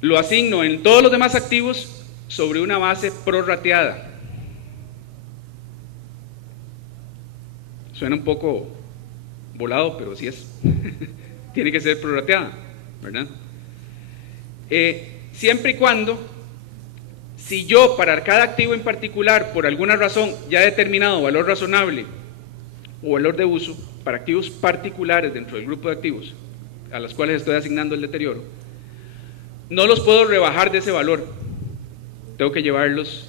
lo asigno en todos los demás activos sobre una base prorrateada. Suena un poco volado, pero sí es. Tiene que ser prorrateada, ¿verdad? Siempre y cuando, si yo para cada activo en particular, por alguna razón, ya he determinado valor razonable o valor de uso para activos particulares dentro del grupo de activos a los cuales estoy asignando el deterioro, no los puedo rebajar de ese valor. Tengo que llevarlos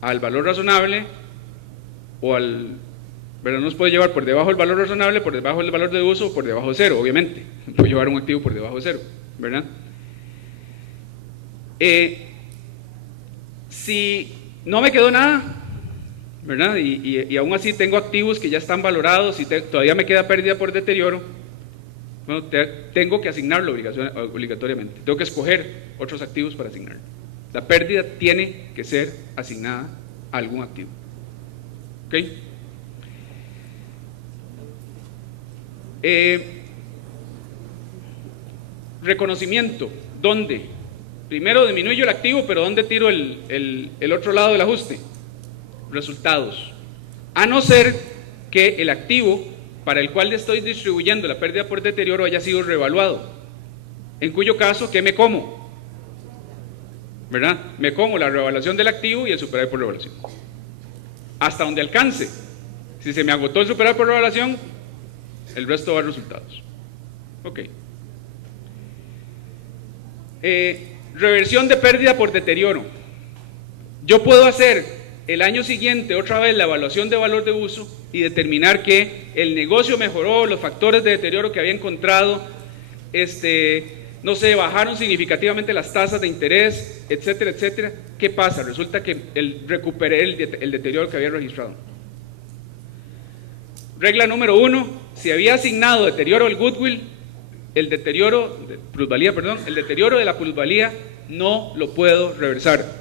al valor razonable o al... Pero no los puedo llevar por debajo del valor razonable, por debajo del valor de uso o por debajo de cero, obviamente. No puedo llevar un activo por debajo de cero, ¿verdad? Si no me quedó nada, ¿verdad? Y aún así tengo activos que ya están valorados y todavía me queda pérdida por deterioro, bueno, tengo que asignarlo obligatoriamente. Tengo que escoger otros activos para asignar. La pérdida tiene que ser asignada a algún activo. ¿Ok? Reconocimiento. ¿Dónde? Primero disminuyo el activo, pero ¿dónde tiro el otro lado del ajuste? Resultados. A no ser que el activo para el cual le estoy distribuyendo la pérdida por deterioro haya sido revaluado, en cuyo caso, ¿qué me como? ¿Verdad? Me como la revaluación del activo y el superávit por revaluación. Hasta donde alcance. Si se me agotó el superávit por revaluación, el resto va a resultados. Ok. Reversión de pérdida por deterioro. Yo puedo hacer el año siguiente otra vez la evaluación de valor de uso y determinar que el negocio mejoró, los factores de deterioro que había encontrado, no sé, bajaron significativamente las tasas de interés, etcétera, etcétera. ¿Qué pasa? Resulta que recuperé el deterioro que había registrado. Regla número uno, si había asignado deterioro al goodwill, el deterioro de la plusvalía no lo puedo reversar.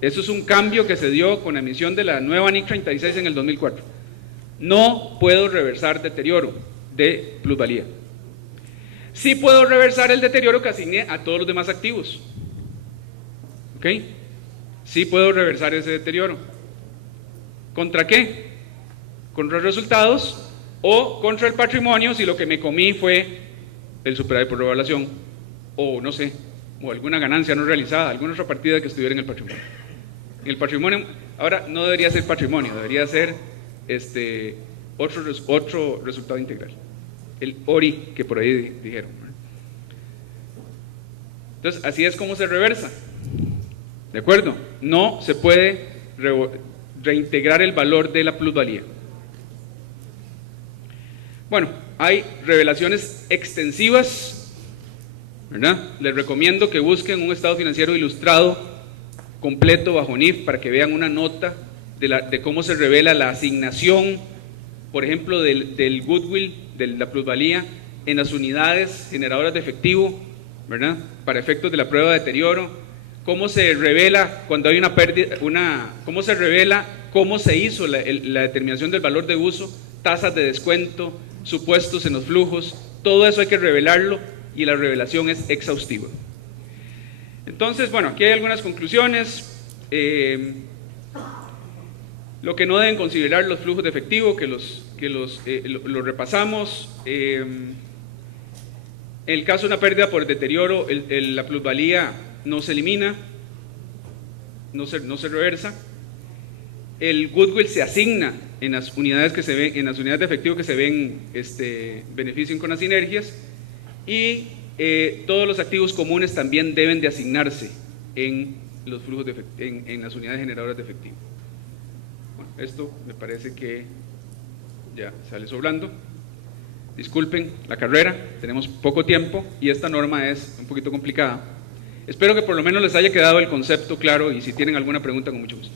Eso es un cambio que se dio con la emisión de la nueva NIC 36 en el 2004. No puedo reversar deterioro de plusvalía. Sí puedo reversar el deterioro que asigné a todos los demás activos. ¿Ok? Sí puedo reversar ese deterioro. ¿Contra qué? Contra los resultados o contra el patrimonio si lo que me comí fue el superávit por revaluación o no sé, o alguna ganancia no realizada, alguna otra partida que estuviera en el patrimonio. En el patrimonio, ahora no debería ser patrimonio, debería ser otro resultado integral. El ORI que por ahí dijeron. Entonces, así es como se reversa. ¿De acuerdo? No se puede reintegrar el valor de la plusvalía. Bueno, hay revelaciones extensivas, ¿verdad? Les recomiendo que busquen un estado financiero ilustrado completo bajo NIF para que vean una nota de cómo se revela la asignación, por ejemplo, del goodwill, de la plusvalía, en las unidades generadoras de efectivo, ¿verdad? Para efectos de la prueba de deterioro, cómo se revela cuando hay una pérdida, cómo se revela cómo se hizo la determinación del valor de uso, tasas de descuento, supuestos en los flujos, todo eso hay que revelarlo y la revelación es exhaustiva. Entonces, bueno, aquí hay algunas conclusiones. Lo que no deben considerar los flujos de efectivo, que lo repasamos. En el caso de una pérdida por deterioro, la plusvalía no se elimina, no se reversa. El goodwill se asigna en las unidades que se ven, en las unidades de efectivo que se ven beneficien con las sinergias, y todos los activos comunes también deben de asignarse en los flujos en las unidades generadoras de efectivo. Bueno, esto me parece que ya sale sobrando. Disculpen la carrera, tenemos poco tiempo y esta norma es un poquito complicada. Espero que por lo menos les haya quedado el concepto claro y si tienen alguna pregunta, con mucho gusto.